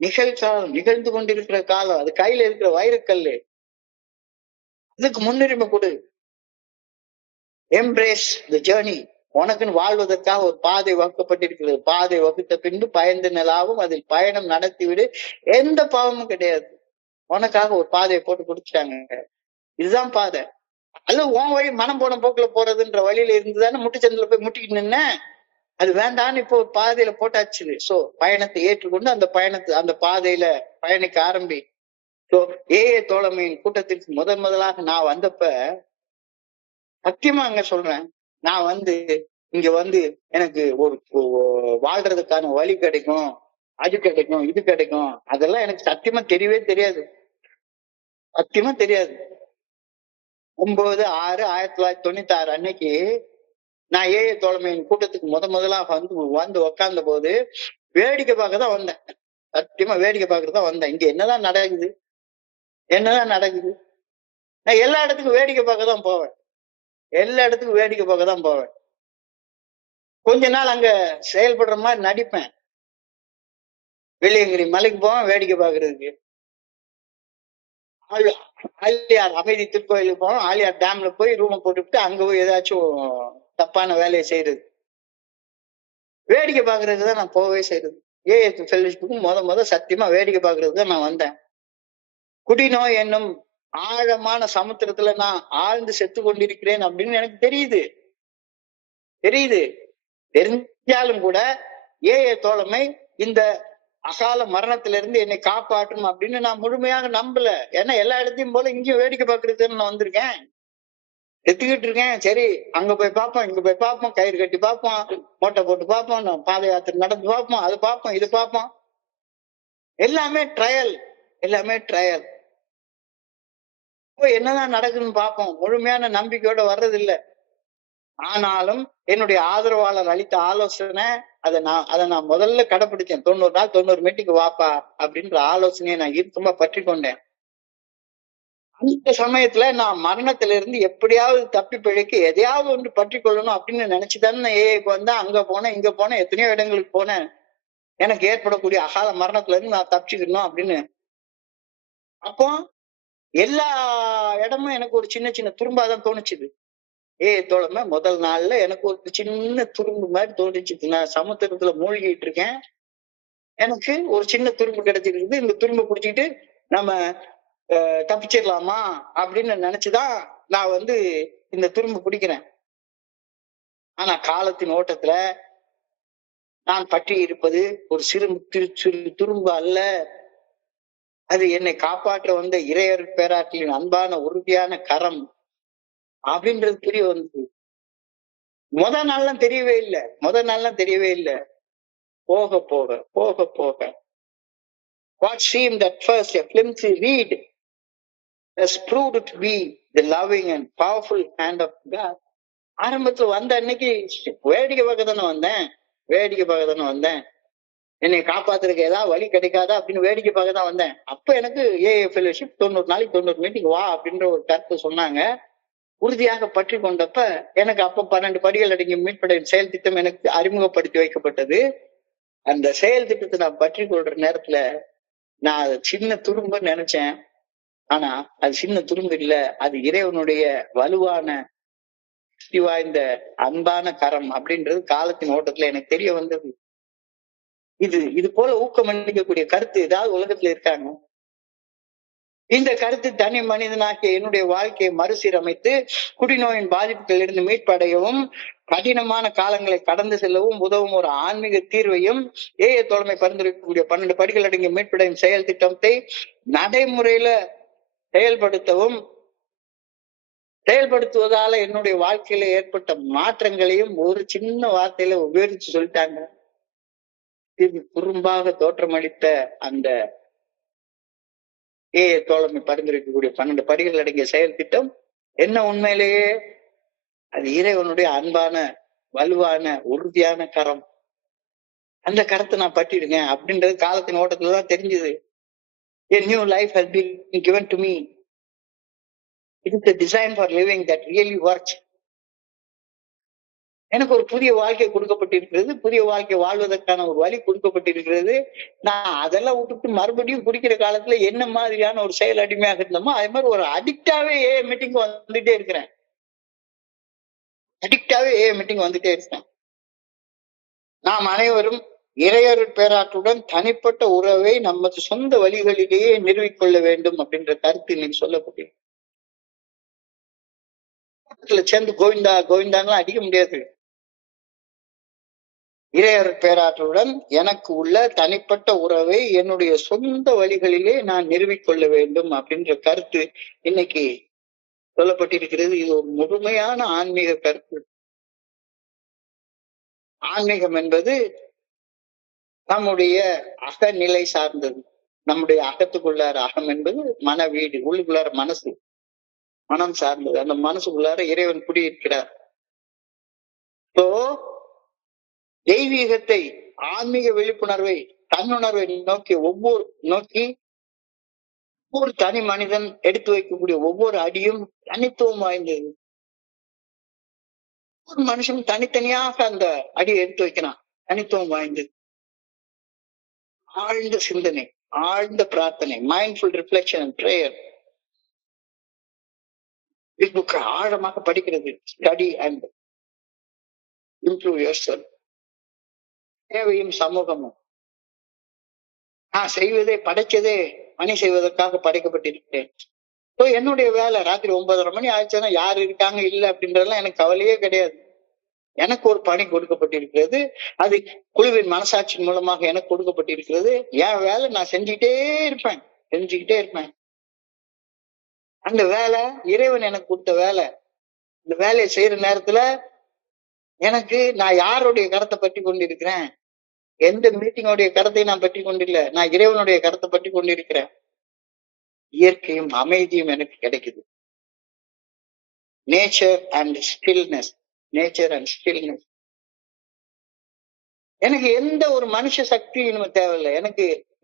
நிகழ்காலம், நிகழ்ந்து கொண்டிருக்கிற காலம், அது கையில இருக்கிற வைரக்கல்லு, அதுக்கு முன்னுரிமை கொடு. Embrace the journey. உனக்குன்னு வாழ்வதற்காக ஒரு பாதை வகுக்கப்பட்டிருக்கிறது. பாதை வகுத்த பின்பு பயந்து நிலாவும் அதில் பயணம் நடத்திவிடு. எந்த பாவமும் கிடையாது. உனக்காக ஒரு பாதையை போட்டு கொடுத்துட்டாங்க. இதுதான் பாதை. அல்ல உன் வழி மனம் போன போக்குல போறதுன்ற வழியில இருந்துதானே முட்டுச்சந்தில போய் முட்டிக்கிட்டு நின்ன. அது வேண்டான்னு இப்போ ஒரு பாதையில போட்டாச்சு. சோ பயணத்தை ஏற்றுக்கொண்டு அந்த பாதையில பயணிக்க ஆரம்பி. சோ ஏஏ தோழமையின் கூட்டத்திற்கு முதலாக நான் வந்தப்ப சத்தியமா அங்க சொல்றேன், நான் இங்க எனக்கு ஒரு வாழ்றதுக்கான வழி கிடைக்கும், அது கிடைக்கும், இது கிடைக்கும், அதெல்லாம் எனக்கு சத்தியமா தெரியவே தெரியாது. சத்தியமா தெரியாது. 9/6/1996 அன்னைக்கு நான் ஏஏ தோழமையின் கூட்டத்துக்கு முதலாக வந்து உக்காந்த போது வேடிக்கை பார்க்க தான் வந்தேன். சத்தியமா வேடிக்கை பார்க்கறதான் வந்தேன். இங்க என்னதான் நடக்குது. நான் எல்லா இடத்துக்கும் வேடிக்கை பார்க்க தான் போவேன். எல்லா இடத்துக்கும் வேடிக்கை பார்க்க தான் போவேன். கொஞ்ச நாள் அங்க செயல்படுற மாதிரி நடிப்பேன். வெள்ளியங்கிரி மலைக்கு போவேன் வேடிக்கை பார்க்கறதுக்கு. ஆலியார் அமைதி திருக்கோயிலுக்கு போவோம். ஆலியார் டேம்ல போய் ரூமை போட்டுவிட்டு அங்க போய் ஏதாச்சும் தப்பான வேலையை செய்யறது. வேடிக்கை பார்க்கறதுக்கு தான் நான் போவே செய்யறது. ஏஏ ஃபெல்லோஷிப்புக்கு சத்தியமா வேடிக்கை பார்க்கறதுக்கு தான் நான் வந்தேன். குடிநோய் என்னும் ஆழமான சமுத்திரத்துல நான் ஆழ்ந்து செத்து கொண்டிருக்கிறேன் அப்படின்னு எனக்கு தெரியுது. தெரிஞ்சாலும் கூட ஏஏ தோழமை இந்த அகால மரணத்திலிருந்து என்னை காப்பாற்றும் அப்படின்னு நான் முழுமையாக நம்பல. ஏன்னா எல்லா இடத்தையும் போல இங்கேயும் வேடிக்கை பார்க்கறதுக்கு நான் வந்திருக்கேன். செத்துக்கிட்டு இருக்கேன். சரி, அங்க போய் பார்ப்போம், இங்க போய் பார்ப்போம், கயிறு கட்டி பார்ப்போம், மோட்டை போட்டு பார்ப்போம், பாத யாத்திரை நடந்து பார்ப்போம், அது பார்ப்போம், இது பார்ப்போம். எல்லாமே ட்ரையல். என்னதான் நடக்குதுன்னு பார்ப்போம். முழுமையான நம்பிக்கையோட வர்றதில்லை. ஆனாலும் என்னுடைய ஆதரவாளர் அளித்த ஆலோசனை அதை நான் முதல்ல கடைபிடிச்சேன். 90 நாள் 90 மீட்டிங்கு வாப்பா அப்படின்ற ஆலோசனையை நான் இறுக்கமா பற்றி கொண்டேன். அந்த சமயத்துல நான் மரணத்திலிருந்து எப்படியாவது தப்பி பிழைக்க எதையாவது ஒன்று பற்றி கொள்ளணும் அப்படின்னு நினைச்சுதானே நான் ஏஐக்கு வந்தேன். அங்க போனேன், இங்க போனேன், எத்தனையோ இடங்களுக்கு போனேன். எனக்கு ஏற்படக்கூடிய அகால மரணத்துல இருந்து நான் தப்பிச்சுக்கணும் அப்படின்னு. அப்போ எல்லா இடமும் எனக்கு ஒரு சின்ன சின்ன துரும்பாதான் தோணுச்சுது. தோழமை முதல் நாள்ல எனக்கு ஒரு சின்ன துரும்பு மாதிரி தோணுச்சு. நான் சமுத்திரத்துல மூழ்கிட்டு இருக்கேன். எனக்கு ஒரு சின்ன துரும்பு கிடைச்சிருக்குது. இந்த துரும்பு பிடிச்சிக்கிட்டு நம்ம தப்பிச்சிடலாமா அப்படின்னு நினைச்சுதான் நான் இந்த துரும்பு பிடிக்கிறேன். ஆனா காலத்தின் ஓட்டத்துல நான் பற்றி இருப்பது ஒரு சிறு துரும்பு அல்ல. அது என்னை காப்பாற்ற வந்த இறையர் பேராற்றின் அன்பான உறுதியான கரம் அப்படின்றது தெரிய வந்தது. முதல் நாள்லாம் தெரியவே இல்லை. போக போக what seemed at first a flimsy reed has proved to be the loving and powerful hand of God. ஆரம்பத்துல வந்த அன்னைக்கு வேடிக்கை பார்க்க தானே வந்தேன். என்னை காப்பாத்துறதுக்கு ஏதாவது வழி கிடைக்காதா அப்படின்னு வேடிக்கை பார்க்க தான் வந்தேன். அப்ப எனக்கு ஏஏ ஃபெல்லோஷிப் 90 நாளைக்கு 90 மீட்டிங் வா அப்படின்ற ஒரு கருத்து சொன்னாங்க. உறுதியாக பற்றி கொண்டப்ப எனக்கு அப்ப 12 படிகள் அடங்கிய மீட்படையின் செயல் திட்டம் எனக்கு அறிமுகப்படுத்தி வைக்கப்பட்டது. அந்த செயல் திட்டத்தை நான் பற்றி கொள்ற நேரத்துல நான் அது சின்ன துரும்புன்னு நினைச்சேன். ஆனா அது சின்ன துரும்பு இல்ல, அது இறைவனுடைய வலுவான வாய்ந்த அன்பான கரம் அப்படின்றது காலத்தின் ஓட்டத்துல எனக்கு தெரிய வந்தது. இது போல ஊக்கம் அளிக்கக்கூடிய கருத்து ஏதாவது உலகத்துல இருக்காங்க? இந்த கருத்து தனி மனிதனாகிய என்னுடைய வாழ்க்கையை மறுசீரமைத்து குடிநோயின் பாதிப்புகளில் இருந்து மீட்படையவும் கடினமான காலங்களை கடந்து செல்லவும் உதவும் ஒரு ஆன்மீக தீர்வையும் தோழமை பரிந்துரைக்கக்கூடிய 12 படிகள் அடங்கிய மீட்படையும் செயல் திட்டத்தை நடைமுறையில செயல்படுத்துவதால என்னுடைய வாழ்க்கையில ஏற்பட்ட மாற்றங்களையும் ஒரு சின்ன வார்த்தையில விவரிச்சு சொல்லிட்டாங்க. இது குறும்பாக தோற்றமளித்த அந்த தோழமை பரிந்துரைக்கக்கூடிய 12 படிகள் அடங்கிய செயல் திட்டம் என்ன? உண்மையிலேயே அது இறைவனுடைய அன்பான, வலுவான, உறுதியான கரம். அந்த கரத்தை நான் பற்றிடுங்க அப்படின்றது காலத்தின் ஓட்டத்துலதான் தெரிஞ்சது. A new life has been given to me. It is a design for living that really works. எனக்கு ஒரு புதிய வாழ்க்கை கொடுக்கப்பட்டிருக்கிறது, புதிய வாழ்க்கை வாழ்வதற்கான ஒரு வழி கொடுக்கப்பட்டிருக்கிறது. நான் அதெல்லாம் விட்டுட்டு மறுபடியும் குடிக்கிற காலத்துல என்ன மாதிரியான ஒரு செயல் அடிமையாக இருந்தோமோ அதே மாதிரி ஒரு அடிக்டாவே மீட்டிங் வந்துட்டே இருக்கிறேன். நாம் அனைவரும் இறையருள் பேராற்றுடன் தனிப்பட்ட உறவை நமது சொந்த வழிகளிலேயே நிறுவிக்கொள்ள வேண்டும் அப்படின்ற கருத்து இன்னைக்கு சொல்லக்கூடிய சேர்ந்து கோவிந்தா கோவிந்தான்லாம் அடிக்க முடியாது. இறையருள் பேராற்றுடன் எனக்கு உள்ள தனிப்பட்ட உறவை என்னுடைய சொந்த வழிகளிலே நான் நிறுவிக்கொள்ள வேண்டும் அப்படின்ற கருத்து இன்னைக்கு சொல்லப்பட்டிருக்கிறது. இது ஒரு முழுமையான ஆன்மீக கருத்து. ஆன்மீகம் என்பது நம்முடைய அகநிலை சார்ந்தது. நம்முடைய அகத்துக்குள்ளார அகம் என்பது மன வீடு, உள்ளுக்குள்ளார மனசு, மனம் சார்ந்தது. அந்த மனசுக்குள்ளார இறைவன் குடியிருக்கிறார். சோ தெய்வீகத்தை, ஆன்மீக விழிப்புணர்வை, தன்னுணர்வை நோக்கி ஒவ்வொரு தனி மனிதன் எடுத்து வைக்கக்கூடிய ஒவ்வொரு அடியும் தனித்துவம் வாய்ந்தது. ஒரு மனுஷன் தனித்தனியாக அந்த அடியை எடுத்து வைக்கிறான், தனித்துவம் வாய்ந்தது. ஆழ்ந்த சிந்தனை, ஆழ்ந்த பிரார்த்தனை, mindful reflection and prayer. Big book ஆழமாக படிக்கிறது, study and improve yourself. தேவையும் சமூகமும். நான் செய்வதே, படைச்சதே பணி செய்வதற்காக படைக்கப்பட்டிருக்கிறேன். என்னுடைய வேலை ராத்திரி 9:30 மணி ஆயிடுச்சுன்னா யாரு இருக்காங்க இல்ல அப்படின்றதெல்லாம் எனக்கு கவலையே கிடையாது. எனக்கு ஒரு பணி கொடுக்கப்பட்டிருக்கிறது. அது குழுவின் மனசாட்சியின் மூலமாக எனக்கு கொடுக்கப்பட்டிருக்கிறது. என் வேலை நான் செஞ்சுக்கிட்டே இருப்பேன். அந்த வேலை இறைவன் எனக்கு கொடுத்த வேலை. இந்த வேலையை செய்யற நேரத்துல எனக்கு நான் யாருடைய கரத்தை பற்றி கொண்டிருக்கிறேன்? எந்த மீட்டிங்கோடைய கருத்தை நான் பற்றி கொண்டில்ல, நான் இறைவனுடைய கருத்தை பற்றி கொண்டிருக்கிறேன். இயற்கையும் அமைதியும் எனக்கு கிடைக்குது. Nature and stillness. எனக்கு எந்த ஒரு மனுஷ சக்தியும் தேவையில்லை.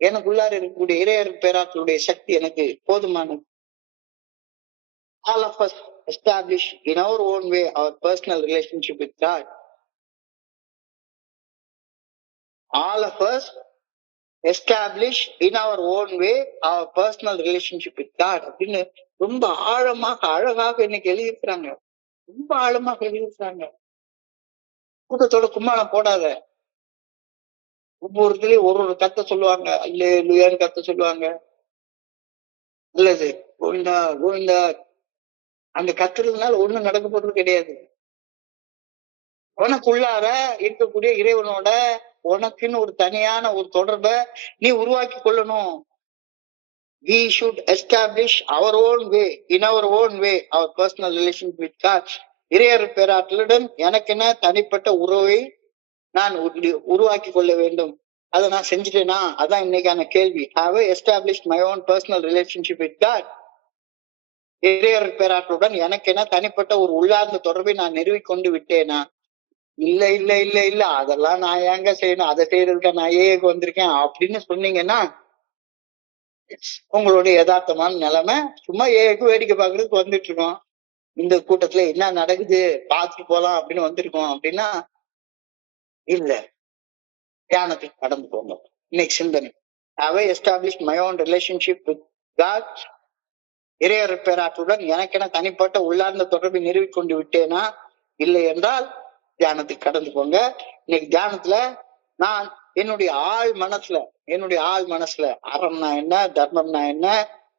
எனக்குள்ளார இருக்கக்கூடிய இறையருள் பேராற்றலுடைய சக்தி எனக்கு போதுமானது. All of us establish in our own way our personal relationship with God. All of us establish in our own way our personal relationship with God. அப்படின்னு ரொம்ப ஆழமாக, அழகாக இன்னைக்கு எழுதியிருக்கிறாங்க. ரொம்ப ஆழமாக எழுதியிருக்கிறாங்க. கூட்டத்தோட கும்மாளம் போடாத. ஒவ்வொருத்தரையும் ஒரு கத்த சொல்லுவாங்க, அல்லேலூயான்னு கத்த சொல்லுவாங்க. அல்லது கோவிந்தா கோவிந்தா அந்த கத்துறதுனால ஒண்ணும் நடக்க போறது கிடையாது. உனக்குள்ளார இருக்கக்கூடிய இறைவனோட உனக்குன்னு ஒரு தனியான ஒரு தொடர்பை நீ உருவாக்கி கொள்ளணும். We should establish our own way, in our own way, our personal relationship with God. இறையருள் பேராற்றலுடன் எனக்கென தனிப்பட்ட உறவை நான் உருவாக்கி கொள்ள வேண்டும். அதை நான் செஞ்சுட்டேனா? அதான் இன்னைக்கான கேள்வி. Have I established my own personal relationship with God? இறையருள் பேராற்றலுடன் எனக்கென தனிப்பட்ட ஒரு உள்ளார்ந்த தொடர்பை நான் நிறுவிக்கொண்டு விட்டேனா? இல்ல அதெல்லாம் நான் ஏங்க செய்யணும், அதை செய்யறதுக்கா நான் ஏக்கு வந்திருக்கேன் அப்படின்னு சொன்னீங்கன்னா உங்களுடைய யதார்த்தமான நிலைமை சும்மா ஏக்கு வேடிக்கை பாக்குறதுக்கு வந்துட்டு இருக்கோம். இந்த கூட்டத்துல என்ன நடக்குது பார்த்துட்டு போலாம் அப்படின்னு வந்திருக்கோம் அப்படின்னா இல்ல. தியானத்துக்கு கடந்து போங்க. இன்னைக்கு சிந்தனை. Have I established my own relationship with God? இறையருள் பேராற்றுடன் எனக்கென தனிப்பட்ட உள்ளார்ந்த தொடர்பை நிறுவிக்கொண்டு விட்டேனா? இல்லை என்றால் தியானத்துக்கு கடந்து போங்க. இன்னைக்கு தியானத்துல நான் என்னுடைய ஆழ் மனசுல அறம்னா என்ன, தர்மம்னா என்ன,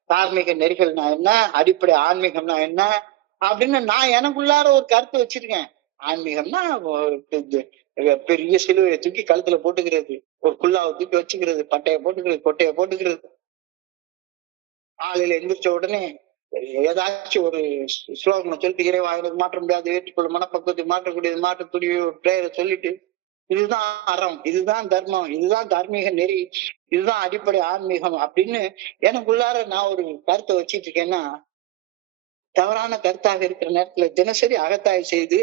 தார்மீக நெறிகள்னா என்ன, அடிப்படை ஆன்மீகம்னா என்ன அப்படின்னு நான் எனக்குள்ளார ஒரு கருத்து வச்சிருக்கேன். ஆன்மீகம்னா பெரிய சிலுவையை தூக்கி கழுத்துல போட்டுக்கிறது, ஒரு குல்லாவை தூக்கி வச்சுக்கிறது, பட்டைய போட்டுக்கிறது, கொட்டைய போட்டுக்கிறது, காலையில எந்திரிச்ச உடனே ஏதாச்சும் ஒரு ஸ்லோகனை சொல்லிட்டு இறைவா எனக்கு மாற்ற முடியாது, ஏற்றுக்கொள்ள மனப்பக்குவத்தை மாற்றக்கூடியது, மாற்றக்கூடிய ஒரு பிரேயரை சொல்லிட்டு இதுதான் அறம், இதுதான் தர்மம், இதுதான் தார்மீக நெறி, இதுதான் அடிப்படை ஆன்மீகம் அப்படின்னு எனக்குள்ளார நான் ஒரு கருத்தை வச்சிட்டு இருக்கேன்னா, தவறான கருத்தாக இருக்கிற நேரத்துல தினசரி அகத்தாய்வு செய்து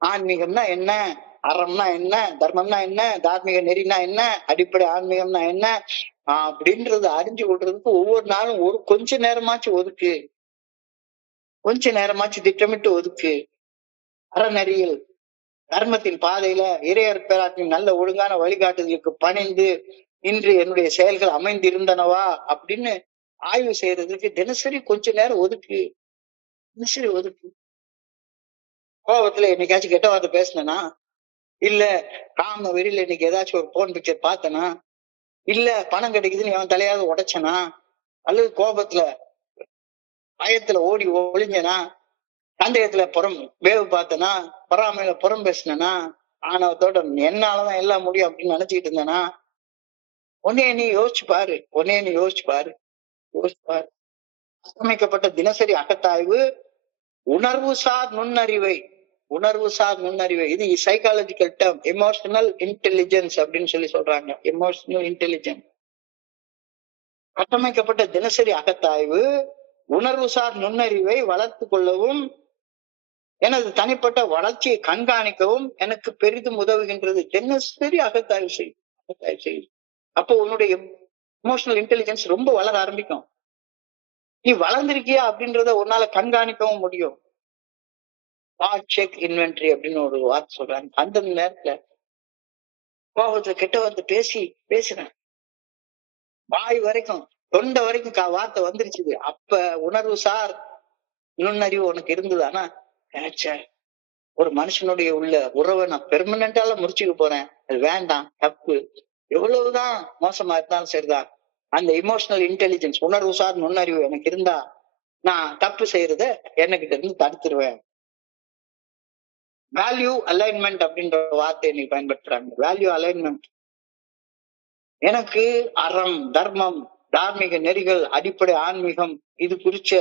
ஆன்மீகம்னா என்ன, அறம்னா என்ன, தர்மம்னா என்ன, தார்மீக நெறினா என்ன, அடிப்படை ஆன்மீகம்னா என்ன அப்படின்றத அறிஞ்சு கொள்றதுக்கு ஒவ்வொரு நாளும் ஒரு கொஞ்ச நேரமாச்சும் ஒதுக்கு, கொஞ்ச நேரமாச்சும் திட்டமிட்டு ஒதுக்கு. அறநெறியில் தர்மத்தின் பாதையில இறையர் பேராட்டின் நல்ல ஒழுங்கான வழிகாட்டுதலுக்கு பணிந்து இன்று என்னுடைய செயல்கள் அமைந்திருந்தனவா அப்படின்னு ஆய்வு செய்யறதுக்கு தினசரி கொஞ்ச நேரம் ஒதுக்கு, தினசரி ஒதுக்கு. கோபத்துல என்னைக்காச்சும் கெட்ட வார்த்தை பேசினா, இல்ல காம வெறியில இன்னைக்கு ஏதாச்சும் ஒரு போன் பிக்சர் பார்த்தனா, இல்ல பணம் கிடைக்குதுன்னு அவன் தலையாவது உடைச்சனா, அல்லது கோபத்துல பயத்துல ஓடி ஒளிஞ்சனா, சந்தேகத்துல வேவு பார்த்தனா, பொறாமையில புறம் பேசினா, ஆணவத்தோட என்னாலதான் எல்லாம் முடியும் அப்படின்னு நினைச்சுக்கிட்டு இருந்தேனா, உன்னைய நீ யோசிச்சு பாரு, உன்னைய நீ யோசிச்சு பாரு, யோசிச்சு பாரு. அமைக்கப்பட்ட தினசரி அகத்தாய்வு உணர்வுசார் நுண்ணறிவை, உணர்வுசார் நுண்ணறிவை, இது சைக்காலஜிக்கல் டேர்ம், எமோஷனல் இன்டெலிஜென்ஸ் அப்படின்னு சொல்லி சொல்றாங்க. Emotional intelligence. கட்டமைக்கப்பட்ட தினசரி அகத்தாய்வு உணர்வுசார் நுண்ணறிவை வளர்த்து கொள்ளவும் எனது தனிப்பட்ட வளர்ச்சியை கண்காணிக்கவும் எனக்கு பெரிதும் உதவுகின்றது. தினசரி அகத்தாய்வு செய்யும், அகத்தாய்வு செய்யும். அப்போ உன்னுடைய எமோஷனல் இன்டெலிஜென்ஸ் ரொம்ப வளர ஆரம்பிக்கும். நீ வளர்ந்திருக்கியா அப்படின்றத உன்னால கண்காணிக்கவும் முடியும். செக் இன்வென்டரி அப்படின்னு ஒரு வார்த்தை சொல்றாங்க. அந்த நேரத்துல கோபத்துல கெட்ட வார்த்தை பேசுறேன், வாய் வரைக்கும் தொண்டை வரைக்கும் வார்த்தை வந்துருச்சுது. அப்ப உணர்வு சார் நுண்ணறிவு உனக்கு இருந்தது. ஆனா ஒரு மனுஷனுடைய உள்ள உறவை நான் பெர்மனண்டால முறிச்சுக்க போறேன், அது வேண்டாம், தப்பு. எவ்வளவுதான் மோசமா இருந்தாலும் சரிதான், அந்த இமோஷனல் இன்டெலிஜென்ஸ் உணர்வு சார் நுண்ணறிவு எனக்கு இருந்தா நான் தப்பு செய்யறத என்னகிட்ட இருந்து தடுத்துருவேன். வேல்யூ அலைன்மெண்ட் அப்படின்ற வார்த்தையை நீ பயன்படுத்துறாங்க. Value alignment. எனக்கு அறம், தர்மம், தார்மீக நெறிகள், அடிப்படை ஆன்மீகம் இது குறிச்ச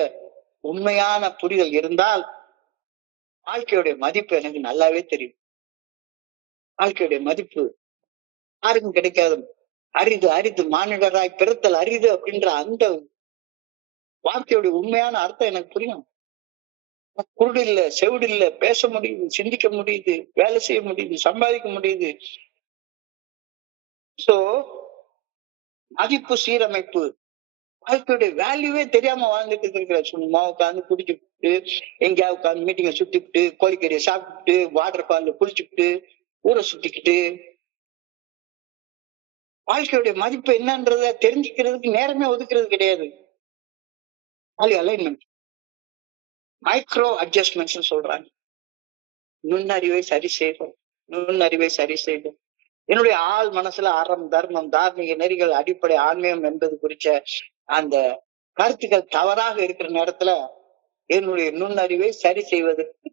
உண்மையான புரிதல் இருந்தால் வாழ்க்கையுடைய மதிப்பு எனக்கு நல்லாவே தெரியும். வாழ்க்கையுடைய மதிப்பு யாருக்கும் கிடைக்காது. அரிது அரிது மானிடராய் பிறத்தல் அரிது அப்படின்ற அந்த வார்த்தையுடைய உண்மையான அர்த்தம் எனக்கு புரியும். குருடு இல்ல, செவிடு இல்ல, பேச முடியுது, சிந்திக்க முடியுது, வேலை செய்ய முடியுது, சம்பாதிக்க முடியுது. சோ மதிப்பு சீரமைப்பு, வாழ்க்கையுடைய வேல்யூவே தெரியாம வாழ்ந்துட்டு இருக்கிற சும்மா உட்காந்து குடிச்சுட்டு எங்கேயா உட்காந்து மீட்டிங்க சுத்திக்கிட்டு கோழிக்கறியை சாப்பிட்டுட்டு வாட்டர் ஃபால்ல குளிச்சுக்கிட்டு ஊரை சுத்திக்கிட்டு வாழ்க்கையுடைய மதிப்பு என்னன்றத தெரிஞ்சுக்கிறதுக்கு நேரமே ஒதுக்குறது கிடையாது. வேல்யூ அலைன்மெண்ட், மைக்ரோ அட்ஜஸ்ட்மெண்ட்ஸ் சொல்றாங்க. நுண்ணறிவை சரி செய்வோம், நுண்ணறிவை சரி செய்வோம். என்னுடைய ஆள் மனசுல அறம், தர்மம், தார்மீக நெறிகள், அடிப்படை ஆன்மீகம் என்பது குறிச்ச அந்த கருத்துக்கள் தவறாக இருக்கிற நேரத்துல என்னுடைய நுண்ணறிவை சரி செய்வதற்கு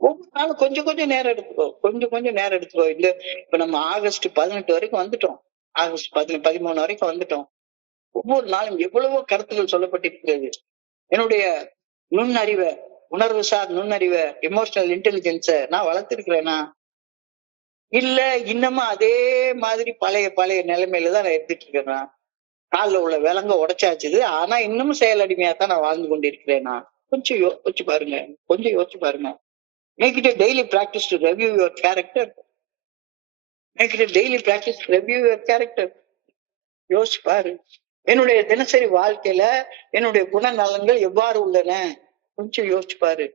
ஒவ்வொரு நாளும் கொஞ்சம் கொஞ்சம் நேரம் எடுத்துக்கோ, கொஞ்சம் நேரம் எடுத்துக்கோ. இல்ல இப்ப நம்ம ஆகஸ்ட் 18 வரைக்கும் வந்துட்டோம், ஆகஸ்ட் 13 வரைக்கும் வந்துட்டோம். ஒவ்வொரு நாளும் எவ்வளவோ கருத்துக்கள் சொல்லப்பட்டிருக்கிறது. என்னுடைய நுண்ணறிவை, உணர்வு சார் நுண்ணறிவை, எமோஷனல் இன்டெலிஜென்ஸ நான் வளர்த்திருக்கிறேனா, இல்ல இன்னமும் அதே மாதிரி பழைய நிலைமையில தான் நான் எடுத்துட்டு இருக்கிறேன். காலில் உள்ள விலங்க உடைச்சாச்சுது, ஆனா இன்னமும் செயல் அடிமையாத்தான் நான் வாழ்ந்து கொண்டிருக்கிறேனா, கொஞ்சம் யோசிச்சு பாருங்க, கொஞ்சம் யோசிச்சு பாருங்க. Make it a daily practice to review your character. Make it a daily practice to review your character. யோசிச்சு பாரு, என்னுடைய தினசரி வாழ்க்கையில என்னுடைய குணநலன்கள் எவ்வாறு உள்ளன, கொஞ்சம் யோசிச்சு பாரு.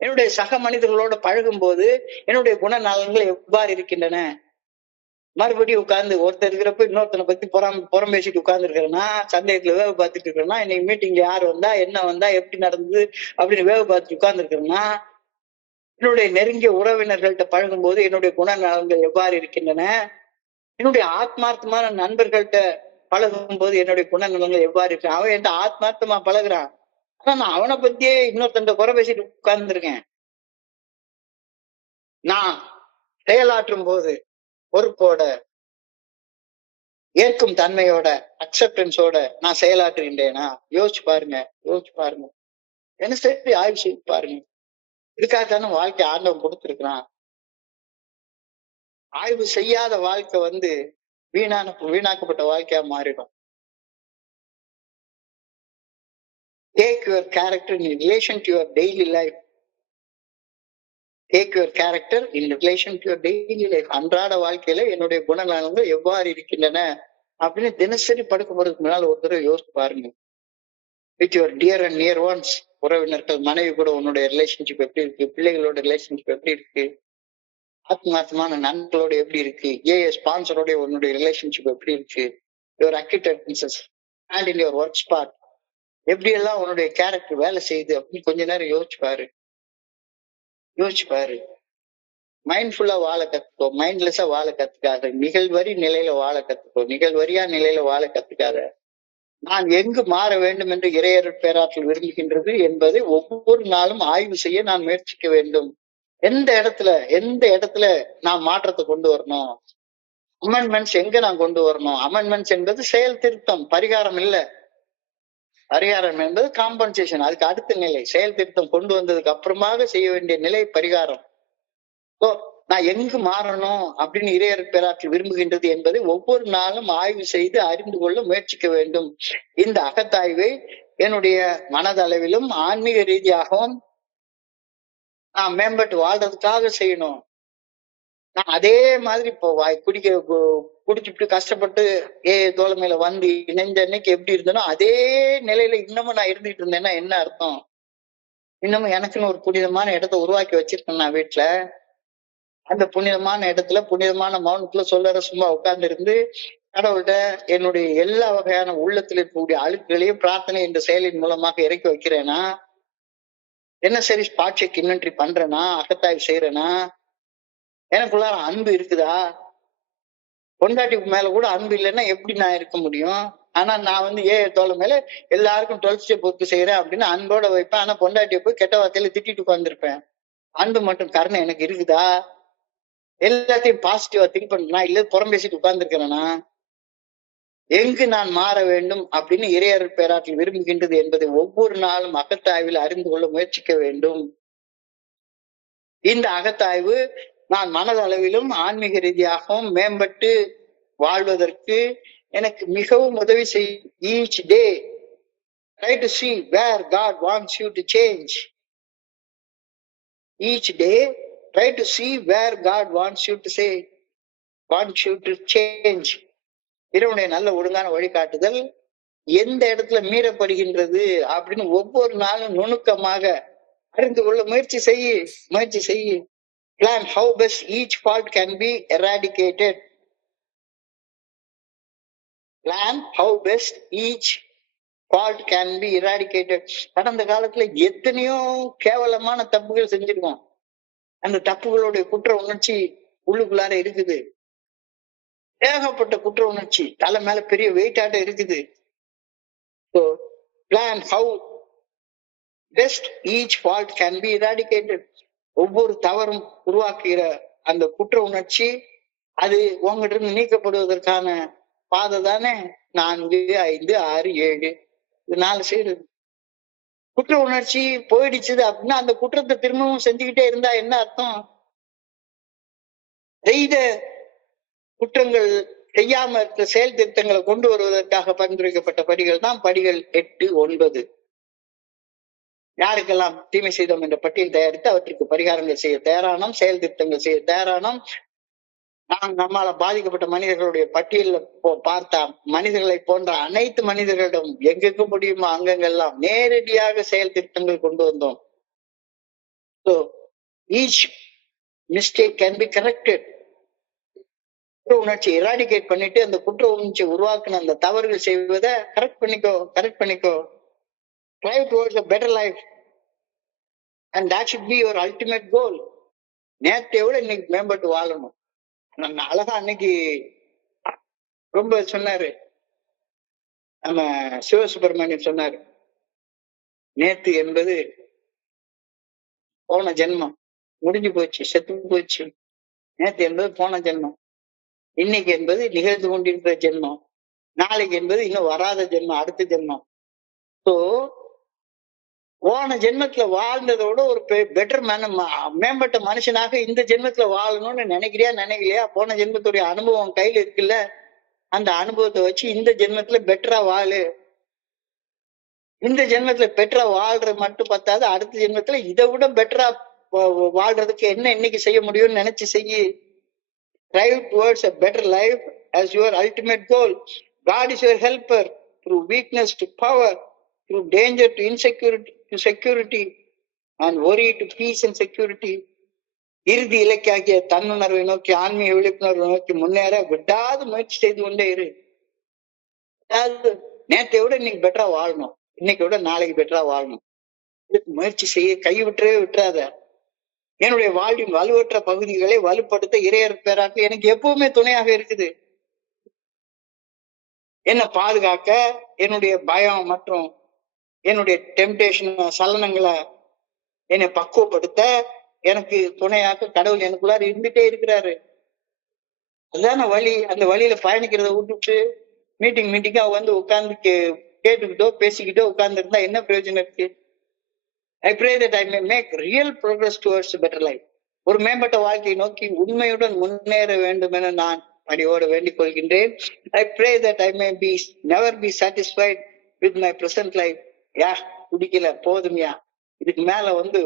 என்னுடைய சக மனிதர்களோட பழகும் போது என்னுடைய குணநலன்கள் எவ்வாறு இருக்கின்றன. மறுபடியும் உட்கார்ந்து ஒருத்தர் இருக்கிறப்ப இன்னொருத்தனை பத்தி புறம் பேசிட்டு உட்கார்ந்து இருக்கிறேன்னா, சந்தேகத்துல வேவு பார்த்துட்டு இருக்கிறேன்னா, இன்னைக்கு மீட்டிங்ல யாரு வந்தா, என்ன வந்தா, எப்படி நடந்தது அப்படின்னு வேவு பார்த்துட்டு உட்கார்ந்து இருக்கிறேன்னா, என்னுடைய நெருங்கிய உறவினர்கள்ட்ட பழகும் போது என்னுடைய குணநலன்கள் எவ்வாறு இருக்கின்றன, என்னுடைய ஆத்மார்த்தமான நண்பர்கள்ட்ட பழகும் போது என்னுடைய குணநலங்கள் எவ்வாறு இருக்கு, அவன் என்கிட்ட ஆத்மார்த்தமா பழகுறான். ஆனா நான் அவனை பத்தியே இன்னொருத்தன் குறை பேசிட்டு உட்கார்ந்துருக்கேன். நான் செயலாற்றும் போது பொறுப்போட, ஏற்கும் தன்மையோட, அக்செப்டன்ஸோட நான் செயலாற்றுகின்றேனா? யோசிச்சு பாருங்க, யோசிச்சு பாருங்க. என்ன சரி ஆய்வு செய்து பாருங்க. இதுக்காகத்தானே வாழ்க்கை ஆண்டவன் கொடுத்திருக்கிறான். ஆய்வு செய்யாத வாழ்க்கை வீணாக்கப்பட்ட வாழ்க்கையா மாறிடும். Take your character in relation to your daily life. Take your character in relation to your daily life. அன்றாட வாழ்க்கையில என்னுடைய குணநலங்கள் எவ்வாறு இருக்கின்றன அப்படின்னு தினசரி படுக்க போறதுக்கு முன்னால ஒரு தடவை யோசிச்சு பாருங்க. With your dear and near once, உறவினர்கள், மனைவி கூட உன்னுடைய ரிலேஷன்ஷிப் எப்படி இருக்கு, பிள்ளைகளோட ரிலேஷன்ஷிப் எப்படி இருக்கு, ஆத்மார்த்தமான நண்பர்களோட எப்படி இருக்கு, ஸ்பான்சரோட உன்னுடைய ரிலேஷன்ஷிப் எப்படி இருக்கு, your acquaintances and in your work spot எப்படி எல்லாம் உன்னுடைய கேரக்டர் வேலை செய்யுது அப்படின்னு கொஞ்ச நேரம் யோசிச்சு பாரு. யோசிச்சு பாரு. மைண்ட்ஃபுல்லா வாழ கத்துக்கோ, மைண்ட்லெஸ்ஸா வாழ கத்துக்காத. நிகழ்வரி நிலையில வாழ கத்துக்கோ, நிகழ்வரியா நிலையில வாழ கத்துக்காத. நான் எங்கு மாற வேண்டும் என்று இறையருட் பேராற்றல் விரும்புகின்றது என்பதை ஒவ்வொரு நாளும் ஆய்வு செய்ய நான் முயற்சிக்க வேண்டும். எந்த இடத்துல நான் மாற்றத்தை கொண்டு வரணும், அமெண்ட்மெண்ட்ஸ் எங்க நான் கொண்டு வரணும். அமெண்ட்மெண்ட்ஸ் என்பது செயல் திருத்தம், பரிகாரம் இல்ல. பரிகாரம் என்பது காம்பன்சேஷன், அதுக்கு அடுத்த நிலை. செயல் திருத்தம் கொண்டு வந்ததுக்கு அப்புறமாக செய்ய வேண்டிய நிலை பரிகாரம். நான் எங்கு மாறணும் அப்படின்னு இறையருட் பேராற்றல் விரும்புகின்றது என்பதை ஒவ்வொரு நாளும் ஆய்வு செய்து அறிந்து கொள்ள முயற்சிக்க வேண்டும். இந்த அகத்தாய்வை என்னுடைய மனதளவிலும் ஆன்மீக ரீதியாகவும் நான் மேம்பட்டு வாழ்றதுக்காக செய்யணும். நான் அதே மாதிரி இப்போ குடிச்சுட்டு கஷ்டப்பட்டு தோழமையில வந்து இணைஞ்ச அன்னைக்கு எப்படி இருந்தனோ அதே நிலையில இன்னமும் நான் இருந்துட்டு இருந்தேன்னா என்ன அர்த்தம்? இன்னமும் எனக்குன்னு ஒரு புனிதமான இடத்த உருவாக்கி வச்சிருக்கேன் நான் வீட்டுல. அந்த புனிதமான இடத்துல, புனிதமான மௌனத்துல சொல்லற சும்மா உட்கார்ந்து இருந்து கடவுள்கிட்ட என்னுடைய எல்லா வகையான உள்ளத்துல இருக்கக்கூடிய அழுக்குகளையும் பிரார்த்தனை என்ற செயலின் மூலமாக இறக்கி வைக்கிறேனா? என்ன சரி ஸ்பாட் செக் இன்வென்ட்ரி பண்றேனா? அகத்தாய்வு செய்யறேனா? எனக்குள்ளார அன்பு இருக்குதா? பொண்டாட்டிக்கு மேல கூட அன்பு இல்லைன்னா எப்படி நான் இருக்க முடியும்? ஆனா நான் தோழ மேல எல்லாருக்கும் 12th ஸ்டெப் ஒர்க் செய்யறேன் அப்படின்னு அன்போட வைப்பேன். ஆனா பொண்டாட்டியை போய் கெட்ட வார்த்தையில திட்டிட்டு உட்கார்ந்துருப்பேன். அன்பு மட்டும் கருணை எனக்கு இருக்குதா? எல்லாத்தையும் பாசிட்டிவா திங்க் பண்றேனா இல்ல புறம் பேசிட்டு உட்கார்ந்து இருக்கிறேனா? எங்கு நான் மாற வேண்டும் அப்படின்னு இறையருட் பேராற்றல் விரும்புகின்றது என்பதை ஒவ்வொரு நாளும் அகத்தாய்வில் அறிந்து கொள்ள முயற்சிக்க வேண்டும். இந்த அகத்தாய்வு நான் மனதளவிலும் ஆன்மீக ரீதியாகவும் மேம்பட்டு வாழ்வதற்கு எனக்கு மிகவும் உதவி செய்யும். Each day try to see where God wants you to change. Each day try to see where God wants you to change. இறைவனுடைய நல்ல ஒழுங்கான வழிகாட்டுதல் எந்த இடத்துல மீறப்படுகின்றது அப்படின்னு ஒவ்வொரு நாளும் நுணுக்கமாக அறிந்து கொள்ள முயற்சி செய்ய. Plan how best each fault can be eradicated. Plan how best each fault can be eradicated. கடந்த காலத்துல எத்தனையோ கேவலமான தப்புகள் செஞ்சிருக்கோம். அந்த தப்புகளுடைய குற்ற உணர்ச்சி உள்ளுக்குள்ளார இருக்குது. ஏகப்பட்ட குற்ற உணர்ச்சி தலை மேல பெரிய வெயிட்டாட்ட இருக்குது. So plan how best each fault can be eradicated. ஒவ்வொரு தவறும் உருவாக்குகிற அந்த குற்ற உணர்ச்சி அது உங்ககிட்ட இருந்து நீக்கப்படுவதற்கான பாதை தானே 4, 5, 6, 7 4 சைடு. குற்ற உணர்ச்சி போயிடுச்சுது அப்படின்னா அந்த குற்றத்தை திரும்பவும் செஞ்சுக்கிட்டே இருந்தா என்ன அர்த்தம்? செய்த குற்றங்கள் செய்யாம இருக்கிற செயல் திருத்தங்களை கொண்டு வருவதற்காக பரிந்துரைக்கப்பட்ட படிகள் தான் படிகள் 8, 9. யாருக்கெல்லாம் தீமை செய்தோம் என்ற பட்டியல் தயாரித்து அவற்றுக்கு பரிகாரங்கள் செய்ய தயாரானோம், செயல் திருத்தங்கள் செய்ய தயாரானோம். நம்மால பாதிக்கப்பட்ட மனிதர்களுடைய பட்டியல பார்த்தா மனிதர்களை போன்ற அனைத்து மனிதர்களிடம் எங்கெங்க முடியுமோ அங்கங்கெல்லாம் நேரடியாக செயல் திருத்தங்கள் கொண்டு வந்தோம். So each mistake can be corrected. குற்ற உணர்ச்சி எராடிகேட் பண்ணிட்டு அந்த குற்ற உணர்ச்சி உருவாக்குன அந்த தவறுகள் செய்வதை கரெக்ட் பண்ணிக்கோ. Try towards a better life. And that should be your ultimate goal. நேற்றை விட இன்னைக்கு மேம்பட்டு வாழணும். நான் அழகா அன்னைக்கு ரொம்ப சொன்னாரு, நம்ம சிவசுப்பிரமணியம் சொன்னாரு, நேத்து என்பது போன ஜென்மம், முடிஞ்சு போச்சு, செத்து போச்சு. நேத்து என்பது போன ஜென்மம், இன்னைக்கு என்பது நிகழ்ந்து கொண்டிருக்கிற ஜென்மம், நாளைக்கு என்பது இன்னும் வராத ஜென்மம், அடுத்த ஜென்மம். ஸோ போன ஜென்மத்துல வாழ்ந்ததோட ஒரு பெட்டர் மேம்பட்ட மனுஷனாக இந்த ஜென்மத்துல வாழணும்னு நினைக்கிறியா நினைக்கலையா? போன ஜென்மத்துடைய அனுபவம் கையில இருக்குல்ல, அந்த அனுபவத்தை வச்சு இந்த ஜென்மத்துல பெட்டரா வாழு. இந்த ஜென்மத்துல பெட்டரா வாழ்றது மட்டும் பத்தாது, அடுத்த ஜென்மத்துல இதை விட பெட்டரா வாழ்றதுக்கு என்ன இன்னைக்கு செய்ய முடியும்னு நினைச்சு செய்யி. Drive towards a better life as your ultimate goal. God is your helper through weakness to power, through danger to insecurity to security, and worry to peace and security. இறுதி இலக்காகிய தன்னுணர்வை நோக்கி, ஆன்மீக விழிப்புணர்வை நோக்கி முன்னேற விடாது முயற்சி செய்து கொண்டே இரு. அதாவது நேற்றை விட இன்னைக்கு பெட்டரா வாழணும், இன்னைக்கு விட நாளைக்கு பெட்டரா வாழணும். இதுக்கு முயற்சி செய்ய, கை விட்டுறாத. என்னுடைய வாழ்வின் வலுவற்ற பகுதிகளை வலுப்படுத்த இறையர் பேராக எனக்கு எப்பவுமே துணையாக இருக்குது. என்னை பாதுகாக்க, என்னுடைய பயம் மற்றும் என்னுடைய டெம்டேஷன் சலனங்களை என்னை பக்குவப்படுத்த எனக்கு துணையாக கடவுள் எனக்குள்ளார இருந்துட்டே இருக்கிறாரு. அதுதான வழி. அந்த வழியில பயணிக்கிறத விட்டுட்டு மீட்டிங்கா வந்து உட்கார்ந்து கேட்டுக்கிட்டோ பேசிக்கிட்டோ உட்கார்ந்து இருந்தா என்ன பிரயோஜனம் இருக்கு? I pray that I may make real progress towards a better life. ஒரு மேம்பட்ட வாழ்க்கையை நோக்கி உண்மையுடன் முன்னேற வேண்டும் என நான் பணியோடு வேண்டிக் கொள்கின்றேன். I pray that I may never be satisfied with my present life. குடிக்கல போதுமையா, இதுக்கு மேல வந்து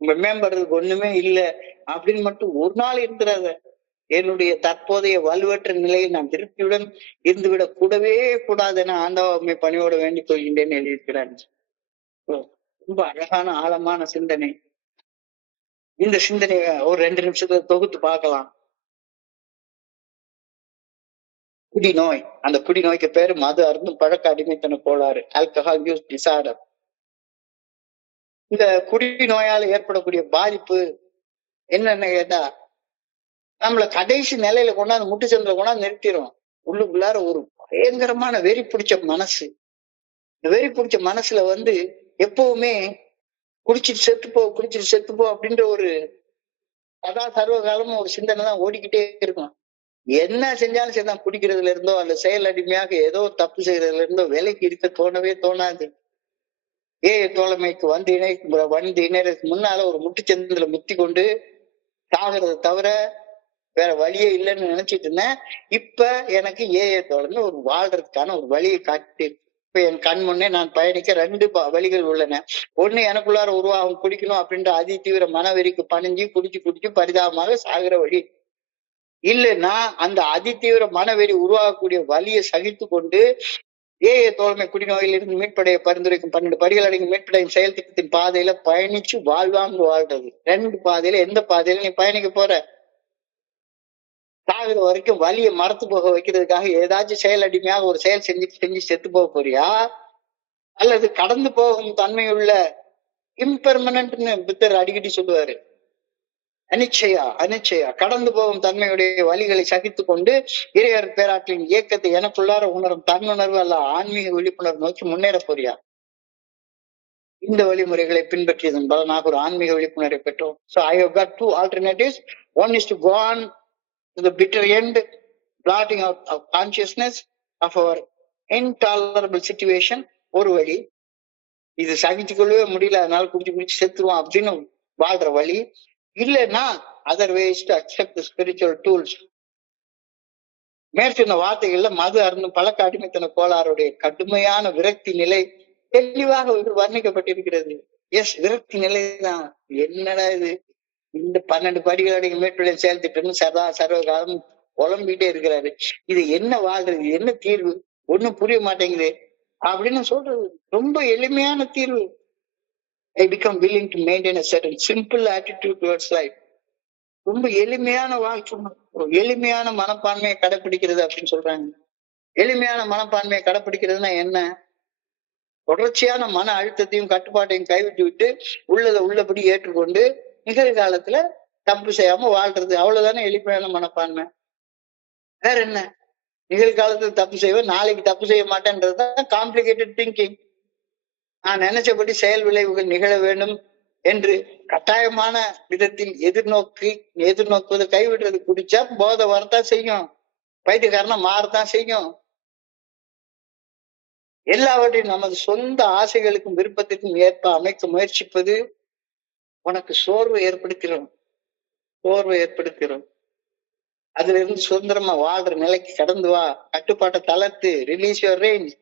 மேம்படுறதுக்கு ஒண்ணுமே இல்லை அப்படின்னு மட்டும் ஒரு நாள் இருந்துடாத. என்னுடைய தற்போதைய வலுவற்ற நிலையில் நான் திருப்தியுடன் இருந்துவிடக் கூடவே கூடாது என ஆண்டவமை பணியோடு வேண்டிக் கொள்கின்றேன் எழுதியிருக்கிறார். ரொம்ப அழகான ஆழமான சிந்தனை. இந்த சிந்தனைய ஒரு 2 நிமிஷத்துல தொகுத்து பார்க்கலாம். குடிநோய், அந்த குடிநோய்க்கு பேரு மது அருந்தும் பழக்க அடிமைத்தன கோளாறு, ஆல்கஹால் யூஸ் டிசார்டர். இந்த குடிநோயால ஏற்படக்கூடிய பாதிப்பு என்னன்னு கேட்டா, நம்மள கடைசி நிலையில கொண்டாந்து முட்டுச்சந்தில கொண்டாந்து நிறுத்திடும். உள்ளுக்குள்ளார ஒரு பயங்கரமான வெறி பிடிச்ச மனசு. இந்த வெறி பிடிச்ச மனசுல வந்து எப்பவுமே குடிச்சிட்டு செத்துப்போ அப்படின்ற ஒரு சர்வ காலமும் ஒரு சிந்தனை தான் ஓடிக்கிட்டே இருக்கும். என்ன செஞ்சாலும் சரிதான், குடிக்கிறதுல இருந்தோ அல்ல செயல் அடிமையாக ஏதோ தப்பு செய்யறதுல இருந்தோ விலைக்கு இருக்க தோணவே தோணாது. தோழமைக்கு வந்து இணையறதுக்கு முன்னால ஒரு முட்டுச்சந்தில முத்தி கொண்டு சாகிறத தவிர வேற வழியே இல்லைன்னு நினைச்சிட்டு இருந்தேன். இப்ப எனக்கு தோழமை ஒரு வாழ்றதுக்கான ஒரு வழியை காட்டி இப்ப என் கண் முன்னே நான் பயணிக்க 2 வழிகள் உள்ளன. ஒண்ணு, எனக்குள்ளார உருவாகும் குடிக்கணும் அப்படின்ற அதி தீவிர மனவெறிக்கு பணிஞ்சு குடிச்சு பரிதாபமாக சாகிற வழி. இல்லைன்னா அந்த அதி தீவிர மனவெறி உருவாகக்கூடிய வழியை சகித்து கொண்டு தோழமை குடிநோயில் இருந்து மீட்படைய பரிந்துரைக்கும் 12 படிகள் அடங்கும் மீட்படையும் செயல் திட்டத்தின் பாதையில பயணிச்சு வாழ்வாங்க வாழ்றது. 2 பாதையில எந்த பாதையில நீ பயணிக்க போற? சாகுற வரைக்கும் வலியை மறத்து போக வைக்கிறதுக்காக ஏதாச்சும் செயல் அடிமையாக ஒரு செயல் செஞ்சு செத்து போக போறியா? அல்லது கடந்து போகும் தன்மையுள்ள இம்பெர்மனன்ட்னு புத்தர் அடிக்கடி சொல்லுவாரு. அனிச்சையா கடந்து போகும் தன்மையுடைய வழிகளை சகித்து கொண்டு இறையர் பேராற்றின் இயக்கத்தை எனக்குள்ளார உணரும் தன்னுணர்வு அல்ல ஆன்மீக விழிப்புணர்வு நோக்கி முன்னேற போறியா? இந்த வழிமுறைகளை பின்பற்றியதன் பலனாக ஒரு ஆன்மீக விழிப்புணர்வை பெற்றோம். So I have got 2 alternatives. One is to go on to the bitter end, blotting out of consciousness of our intolerable situation. ஒரு வழி, இது சகிச்சு கொள்ளவே முடியல அதனால குடிச்சு செத்துருவோம் அப்படின்னு வாழ்ற வழி. இல்லைன்னா other ways to accept the spiritual tools. மேற்சொன்ன வார்த்தைகள்ல மது அருந்தும் பழக்க அடிமைத்தன கோளாறுடைய கடுமையான விரக்தி நிலை தெளிவாக வர்ணிக்கப்பட்டிருக்கிறது. எஸ், விரக்தி நிலைதான். என்னடா இது, இந்த 12 படிகள் அடங்கிய மேற்கொள்ள செயல் திட்டம்னு சர்வ காலம் புலம்பிட்டே இருக்கிறாரு. இது என்ன வாழ்றது, என்ன தீர்வு, ஒண்ணும் புரிய மாட்டேங்குது அப்படின்னு சொல்றது. ரொம்ப எளிமையான தீர்வு. I become willing to maintain a certain simple attitude towards life. ரொம்ப எளிமையான வாழ்க்கை, எளிமையான மனப்பான்மையை கடைபிடிக்கிறது அப்படின்னு சொல்றாங்க. எளிமையான மனப்பான்மையை கடைபிடிக்கிறதுனா என்ன? தொடர்ச்சியான மன அழுத்தத்தையும் கட்டுப்பாட்டையும் கைவிட்டு விட்டு உள்ளதை உள்ளபடி ஏற்றுக்கொண்டு நிகழ்காலத்துல தப்பு செய்யாம வாழ்றது. அவ்வளவுதானே எளிமையான மனப்பான்மை. வேற என்ன? நிகழ்காலத்துல தப்பு செய்வேன், நாளைக்கு தப்பு செய்ய மாட்டேன்றதுதான் காம்ப்ளிகேட்டட் திங்கிங். நான் நினைச்சபடி செயல் விளைவுகள் நிகழ வேண்டும் என்று கட்டாயமான விதத்தில் எதிர்நோக்குவது கைவிடுறது. குடிச்சா போதை வரத்தான் செய்யும், பைத்தியக்காரனா மாறத்தான் செய்யும். எல்லாவற்றையும் நமது சொந்த ஆசைகளுக்கும் விருப்பத்திற்கும் ஏற்ப அமைக்க முயற்சிப்பது உனக்கு சோர்வு ஏற்படுத்திடும். அதுல இருந்து சுதந்திரமா வாழ்ற நிலைக்கு கடந்து வா. கட்டுப்பாட்டை தளர்த்து, ரிலீஸ் யுவர் ரேஞ்ச்.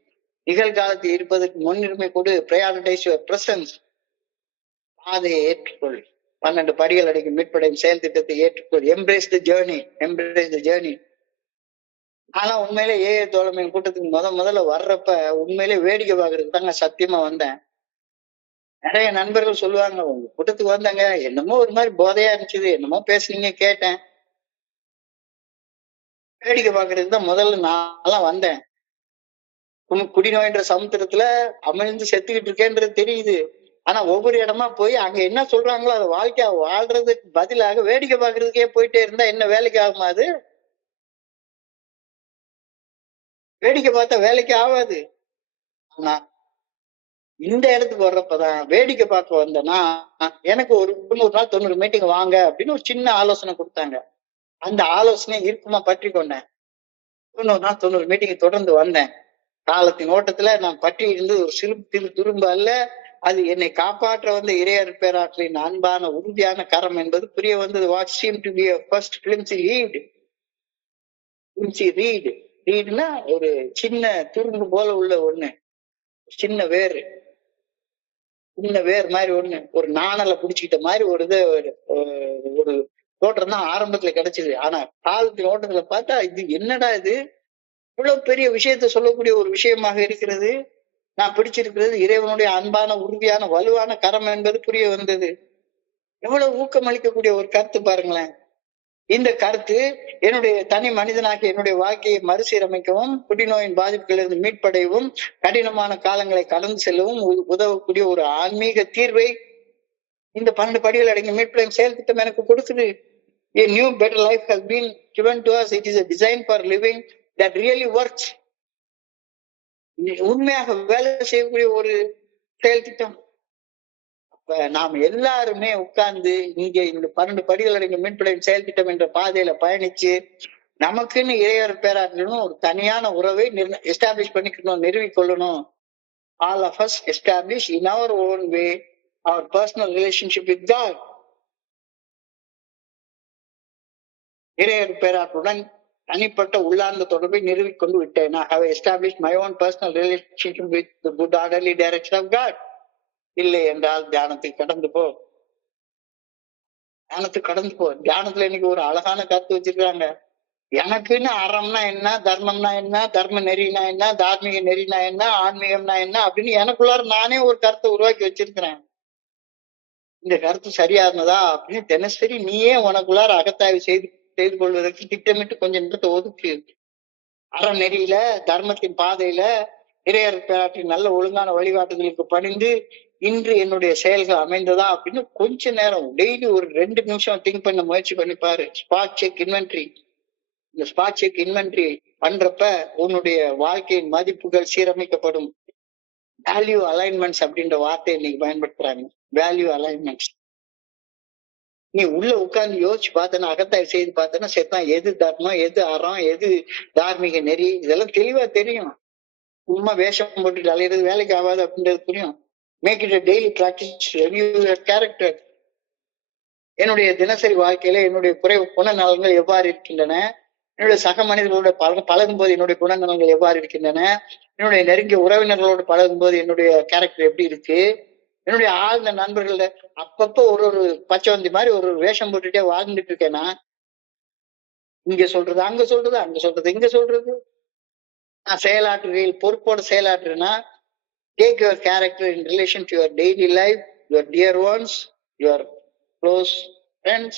நிகழ்காலத்தில் இருப்பதற்கு முன்னுரிமை கொடு, ப்ரையாரிட்டைஸ் யுவர் பிரசன்ஸ். பாதையை ஏற்றுக்கொள். 12 படிகள் அடைக்கும் மீட்படையும் செயல் திட்டத்தை ஏற்றுக்கொள். எம்ப்ரேஸ் தி ஜேர்னி. ஆனா உண்மையிலே ஏஏ தோழமையின் கூட்டத்துக்கு முதல்ல வர்றப்ப உண்மையிலே வேடிக்கை பார்க்கறதுக்கு தாங்க சத்தியமா வந்தேன். நிறைய நண்பர்கள் சொல்லுவாங்க, உங்க கூட்டத்துக்கு வந்தாங்க, என்னமோ ஒரு மாதிரி போதையா இருந்துச்சு, என்னமோ பேசுனீங்க கேட்டேன். வேடிக்கை பார்க்கறதுக்கு தான் முதல்ல நான் வந்தேன். குடிநோய்ன்ற சமுத்திரத்துல அமிழ்ந்து செத்துக்கிட்டு இருக்கேன்றது தெரியுது. ஆனா ஒவ்வொரு இடமா போய் அங்க என்ன சொல்றாங்களோ அதை வாழ்க்கையா வாழ்றதுக்கு பதிலாக வேடிக்கை பார்க்கறதுக்கே போயிட்டே இருந்தா என்ன வேலைக்கு ஆகுமா? அது வேடிக்கை பார்த்தா வேலைக்கு ஆகாது. ஆனா இந்த இடத்துக்கு வர்றப்பதான் வேடிக்கை பார்க்க வந்தேன்னா, எனக்கு ஒரு 90 நாள் 90 மீட்டிங் வாங்க அப்படின்னு ஒரு சின்ன ஆலோசனை கொடுத்தாங்க. அந்த ஆலோசனையை இறுக்கமா பற்றி கொண்டேன். 90 நாள் 90 மீட்டிங் தொடர்ந்து வந்தேன். காலத்தின் ஓட்டத்துல நான் பற்றி இருந்து ஒரு சிறு துரும்பு அல்ல, அது என்னை காப்பாற்ற வந்த இறையர் பேராற்றலின் அன்பான உறுதியான கரம் என்பது புரிய வந்தது. What seem to be a first flimsy reed. ரீடுனா ஒரு சின்ன துரும்பு போல உள்ள ஒண்ணு, சின்ன வேர் மாதிரி ஒண்ணு, ஒரு நாணலை புடிச்சுக்கிட்ட மாதிரி ஒரு ஒரு தோற்றம் தான் ஆரம்பத்துல கிடைச்சது. ஆனா காலத்தின் ஓட்டத்துல பார்த்தா இது என்னடா இது, இவ்வளவு பெரிய விஷயத்த சொல்லக்கூடிய ஒரு விஷயமாக இருக்கிறது. நான் பிடிச்சிருக்கிறது இறைவனுடைய அன்பான உறுதியான வலுவான கரம் என்பது புரிய வந்தது. எவ்வளவு ஊக்கமளிக்கக்கூடிய ஒரு கருத்து பாருங்களேன். இந்த கருத்து என்னுடைய தனி மனிதனாக என்னுடைய வாழ்க்கையை மறுசீரமைக்கவும், குடிநோயின் பாதிப்புகளிலிருந்து மீட்படையவும், கடினமான காலங்களை கடந்து செல்லவும் உதவக்கூடிய ஒரு ஆன்மீக தீர்வை இந்த 12 படிகள் அடங்கிய மீட்படையும் செயல் திட்டம் எனக்கு கொடுக்குது. A new better life has been given to us. It is a design for living that really works. உண்மையாக வேலை செய்யக்கூடிய ஒரு செயல் திட்டம். அப்ப நாம் எல்லாருமே உட்கார்ந்து இங்க இந்த 12 படிகள் அடங்கிய மீட்படையும் செயல் திட்டம் என்ற பாதையில பயணிச்சு நமக்குன்னு இறையர் பேராற்றலும் ஒரு தனியான உறவை எஸ்டாப்ளிஷ் பண்ணிக்கணும், நிறுவிக்கொள்ளணும். All of us establish in our own way our personal relationship with God. இறையர் பேராற்றுடன் தனிப்பட்ட உள்ளார்ந்த தொடர்பை நிறுவிக்கொண்டு விட்டேன். I have established my own personal relationship with the good orderly direction of God. இல்லை என்றால் தியானத்துக்கு கடந்து போ. தியானத்துல இன்னைக்கு ஒரு அழகான கருத்து வச்சிருக்காங்க. எனக்குன்னு அறம்னா என்ன, தர்மம்னா என்ன, தர்ம நெறினா என்ன, தார்மீக நெறினா என்ன, ஆன்மீகம்னா என்ன அப்படின்னு எனக்குள்ளார நானே ஒரு கருத்தை உருவாக்கி வச்சிருக்கிறேன். இந்த கருத்து சரியானதா அப்படின்னு தினசரி நீயே உனக்குள்ளார அகத்தாய்வு செய்து கொள்வதற்கு திட்டமிட்டு கொஞ்சம் நேரத்தை ஒதுக்கு. அறநெறியில தர்மத்தின் பாதையில இறையர் பேராற்றின் நல்ல ஒழுங்கான வழிகாட்டுதலுக்கு பணிந்து இன்று என்னுடைய செயல்கள் அமைந்ததா அப்படின்னு கொஞ்ச நேரம் டெய்லி ஒரு 2 நிமிஷம் திங்க் பண்ண முயற்சி பண்ணி பாரு. Spot check inventory. இந்த ஸ்பாட் செக் இன்வென்ட்ரி பண்றப்ப உன்னுடைய வாழ்க்கையின் மதிப்புகள் சீரமைக்கப்படும். வேல்யூ அலைன்மெண்ட்ஸ் அப்படின்ற வார்த்தையை இன்னைக்கு பயன்படுத்துறாங்க. Value alignments. நீ உள்ள உட்கார்ந்து யோசிச்சு பார்த்தனா, அகத்தாய்வு செய்து பார்த்தனா செத்தான் எது தர்மம், எது அறம், எது தார்மீக நெறி, இதெல்லாம் தெளிவா தெரியும். சும்மா வேஷம் போட்டுட்டு அலையிறது வேலைக்கு ஆகாது அப்படின்றது புரியும். Make it a daily practice to review your character. என்னுடைய தினசரி வாழ்க்கையில என்னுடைய குணநலன்கள் எவ்வாறு இருக்கின்றன, என்னுடைய சக மனிதர்களோட பழகும் போது என்னுடைய குணநலன்கள் எவ்வாறு இருக்கின்றன, என்னுடைய நெருங்கிய உறவினர்களோடு பழகும் போது என்னுடைய கேரக்டர் எப்படி இருக்கு, என்னுடைய ஆழ்ந்த நண்பர்கள அப்பப்போ ஒரு பச்சைவந்தி மாதிரி ஒரு வேஷம் போட்டுட்டே வாழ்ந்துட்டு இருக்கேன்னா, இங்க சொல்றது அங்க சொல்றது, அங்க சொல்றது இங்க சொல்றது. நான் செயலாற்றுகையில் பொறுப்போட செயலாற்றுனா, take your character in relation to your daily life, your dear ones, your close friends,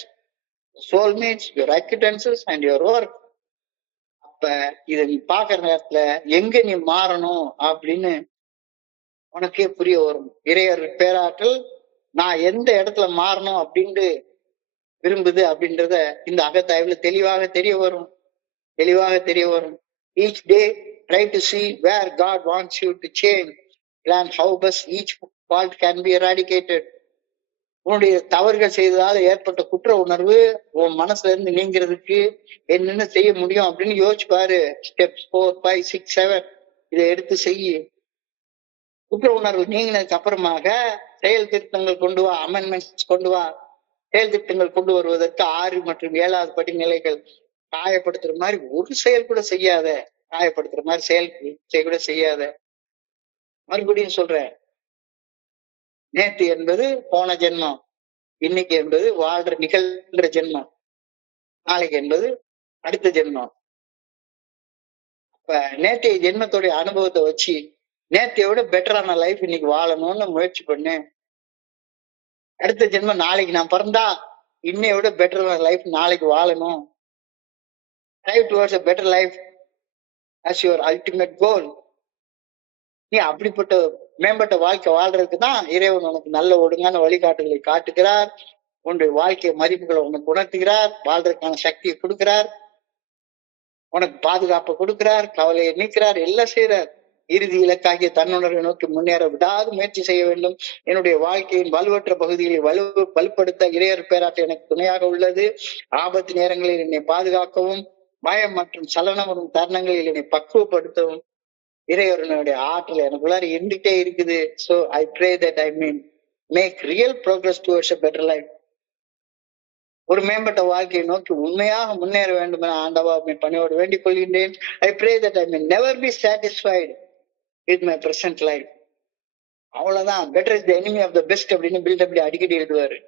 soulmates, your acquaintances and your work. அப்ப இத நீ பாக்குற நேரத்துல எங்க நீ மாறணும் அப்படின்னு உனக்கே புரிய வரும். இறையர் பேராற்றல் நான் எந்த இடத்துல மாறணும் அப்படின்ட்டு விரும்புது அப்படின்றத இந்த அகத்தாய்வுல தெளிவாக தெரிய வரும். Each day, try to see where God wants you to change. Plan how best each fault can be eradicated. உன்னுடைய தவறுகள் செய்ததால ஏற்பட்ட குற்ற உணர்வு உன் மனசுல இருந்து நீங்கிறதுக்கு என்னென்ன செய்ய முடியும் அப்படின்னு யோசிச்சு பாரு. ஸ்டெப்ஸ் 4, 5, 6, 7 இதை எடுத்து செய்யு. குற்ற உணர்வு நீங்கினதுக்கு அப்புறமாக செயல் திருத்தங்கள் கொண்டு வா, அமெண்ட்மெண்ட்ஸ் கொண்டு வா. செயல் திட்டங்கள் கொண்டு வருவதற்கு 6 மற்றும் 7வது படிநிலைகள். காயப்படுத்துற மாதிரி ஒரு செயல் கூட செய்யாத. காயப்படுத்துற மாதிரி செயல் கூட செய்யாத. மறுபடியும் சொல்றேன், நேற்று என்பது போன ஜென்மம், இன்னைக்கு என்பது வாழ்ற நிகழ்கிற ஜென்மம், நாளைக்கு என்பது அடுத்த ஜென்மம். இப்ப நேற்றைய ஜென்மத்துடைய அனுபவத்தை வச்சு நேற்றைய விட பெட்டரான லைஃப் இன்னைக்கு வாழணும்னு முயற்சி பண்ணு. அடுத்த ஜென்மம் நாளைக்கு நான் பிறந்தா இன்னைய விட பெட்டரான லைஃப் நாளைக்கு வாழணும். Drive towards a better life as your ultimate goal. நீ அப்படிப்பட்ட மேம்பட்ட வாழ்க்கை வாழ்றதுக்கு தான் இறைவன் உனக்கு நல்ல ஒழுங்கான வழிகாட்டுதலை காட்டுகிறார். உன்னுடைய வாழ்க்கை மதிப்புகளை உனக்கு உணர்த்துகிறார். வாழ்றதுக்கான சக்தியை கொடுக்கிறார். உனக்கு பாதுகாப்பை கொடுக்கிறார். கவலையை நீக்கிறார். எல்லாம் செய்யறார். இறுதி இலக்காகிய தன்னுணர்வை நோக்கி முன்னேற விடாது முயற்சி செய்ய வேண்டும். என்னுடைய வாழ்க்கையின் வலுவற்ற பகுதிகளை வலுப்படுத்த இறையர் பேராட்டு எனக்கு துணையாக உள்ளது. ஆபத்து நேரங்களில் என்னை பாதுகாக்கவும், பயம் மற்றும் சலனம் வரும் தருணங்களில் என்னை பக்குவப்படுத்தவும் இறைவனுடைய ஆற்றல் எனக்குள்ளார இருந்துட்டே இருக்குது. So I pray that I may make real progress towards a better life. ஒரு மேம்பட்ட வாழ்க்கையை நோக்கி உண்மையாக முன்னேற வேண்டும் என ஆண்டவா பணியோடு வேண்டிக் கொள்கின்றேன். I pray that I may never be satisfied with my present life. அவ்வளவுதான். better is the enemy of the best அப்படின்னு பில்ட் அப்படி அடிக்கடி எழுதுவாரு.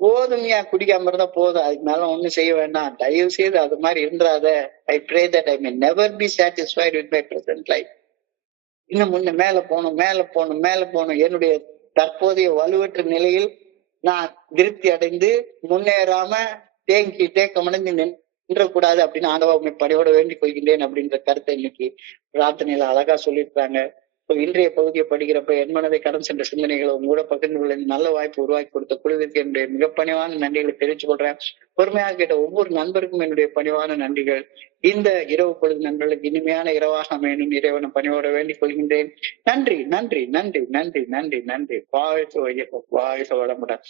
போதும், ஏன் குடிக்காம இருந்தா போதும், அதுக்கு மேல ஒண்ணும் செய்ய வேண்டாம், தயவு செய்து அது மாதிரி இருந்துராத. I pray that I may never be satisfied with my present life. இன்னும் முன்ன மேல போகணும், மேல போகணும், மேல போகணும். என்னுடைய தற்போதைய வலுவற்ற நிலையில் நான் திருப்தி அடைந்து முன்னேறாம தேக்கமடைந்து நின்றக்கூடாது அப்படின்னு ஆண்டவா பணியோட வேண்டிக் கொள்கின்றேன் அப்படின்ற கருத்தை இன்னைக்கு பிரார்த்தனையில அழகா சொல்லியிருக்காங்க. இன்றைய பகுதியை படிக்கிறப்ப என் மனதை கடன் சென்ற சிந்தனைகளை உங்களோட பகிர்ந்து கொள்ள நல்ல வாய்ப்பு உருவாக்கி கொடுத்த குழுவிற்கு என்னுடைய மிக பணிவான நன்றிகளை தெரிவித்துக் கொள்றேன். பொறுமையாக கேட்ட ஒவ்வொரு நண்பருக்கும் என்னுடைய பணிவான நன்றிகள். இந்த இரவு பொழுது நண்பர்களுக்கு இனிமையான இரவாக அமையணும் இறைவனை பணியோட வேண்டிக் கொள்கின்றேன். நன்றி, நன்றி, நன்றி, நன்றி, நன்றி, நன்றி. வாழ்க வளமுடன்.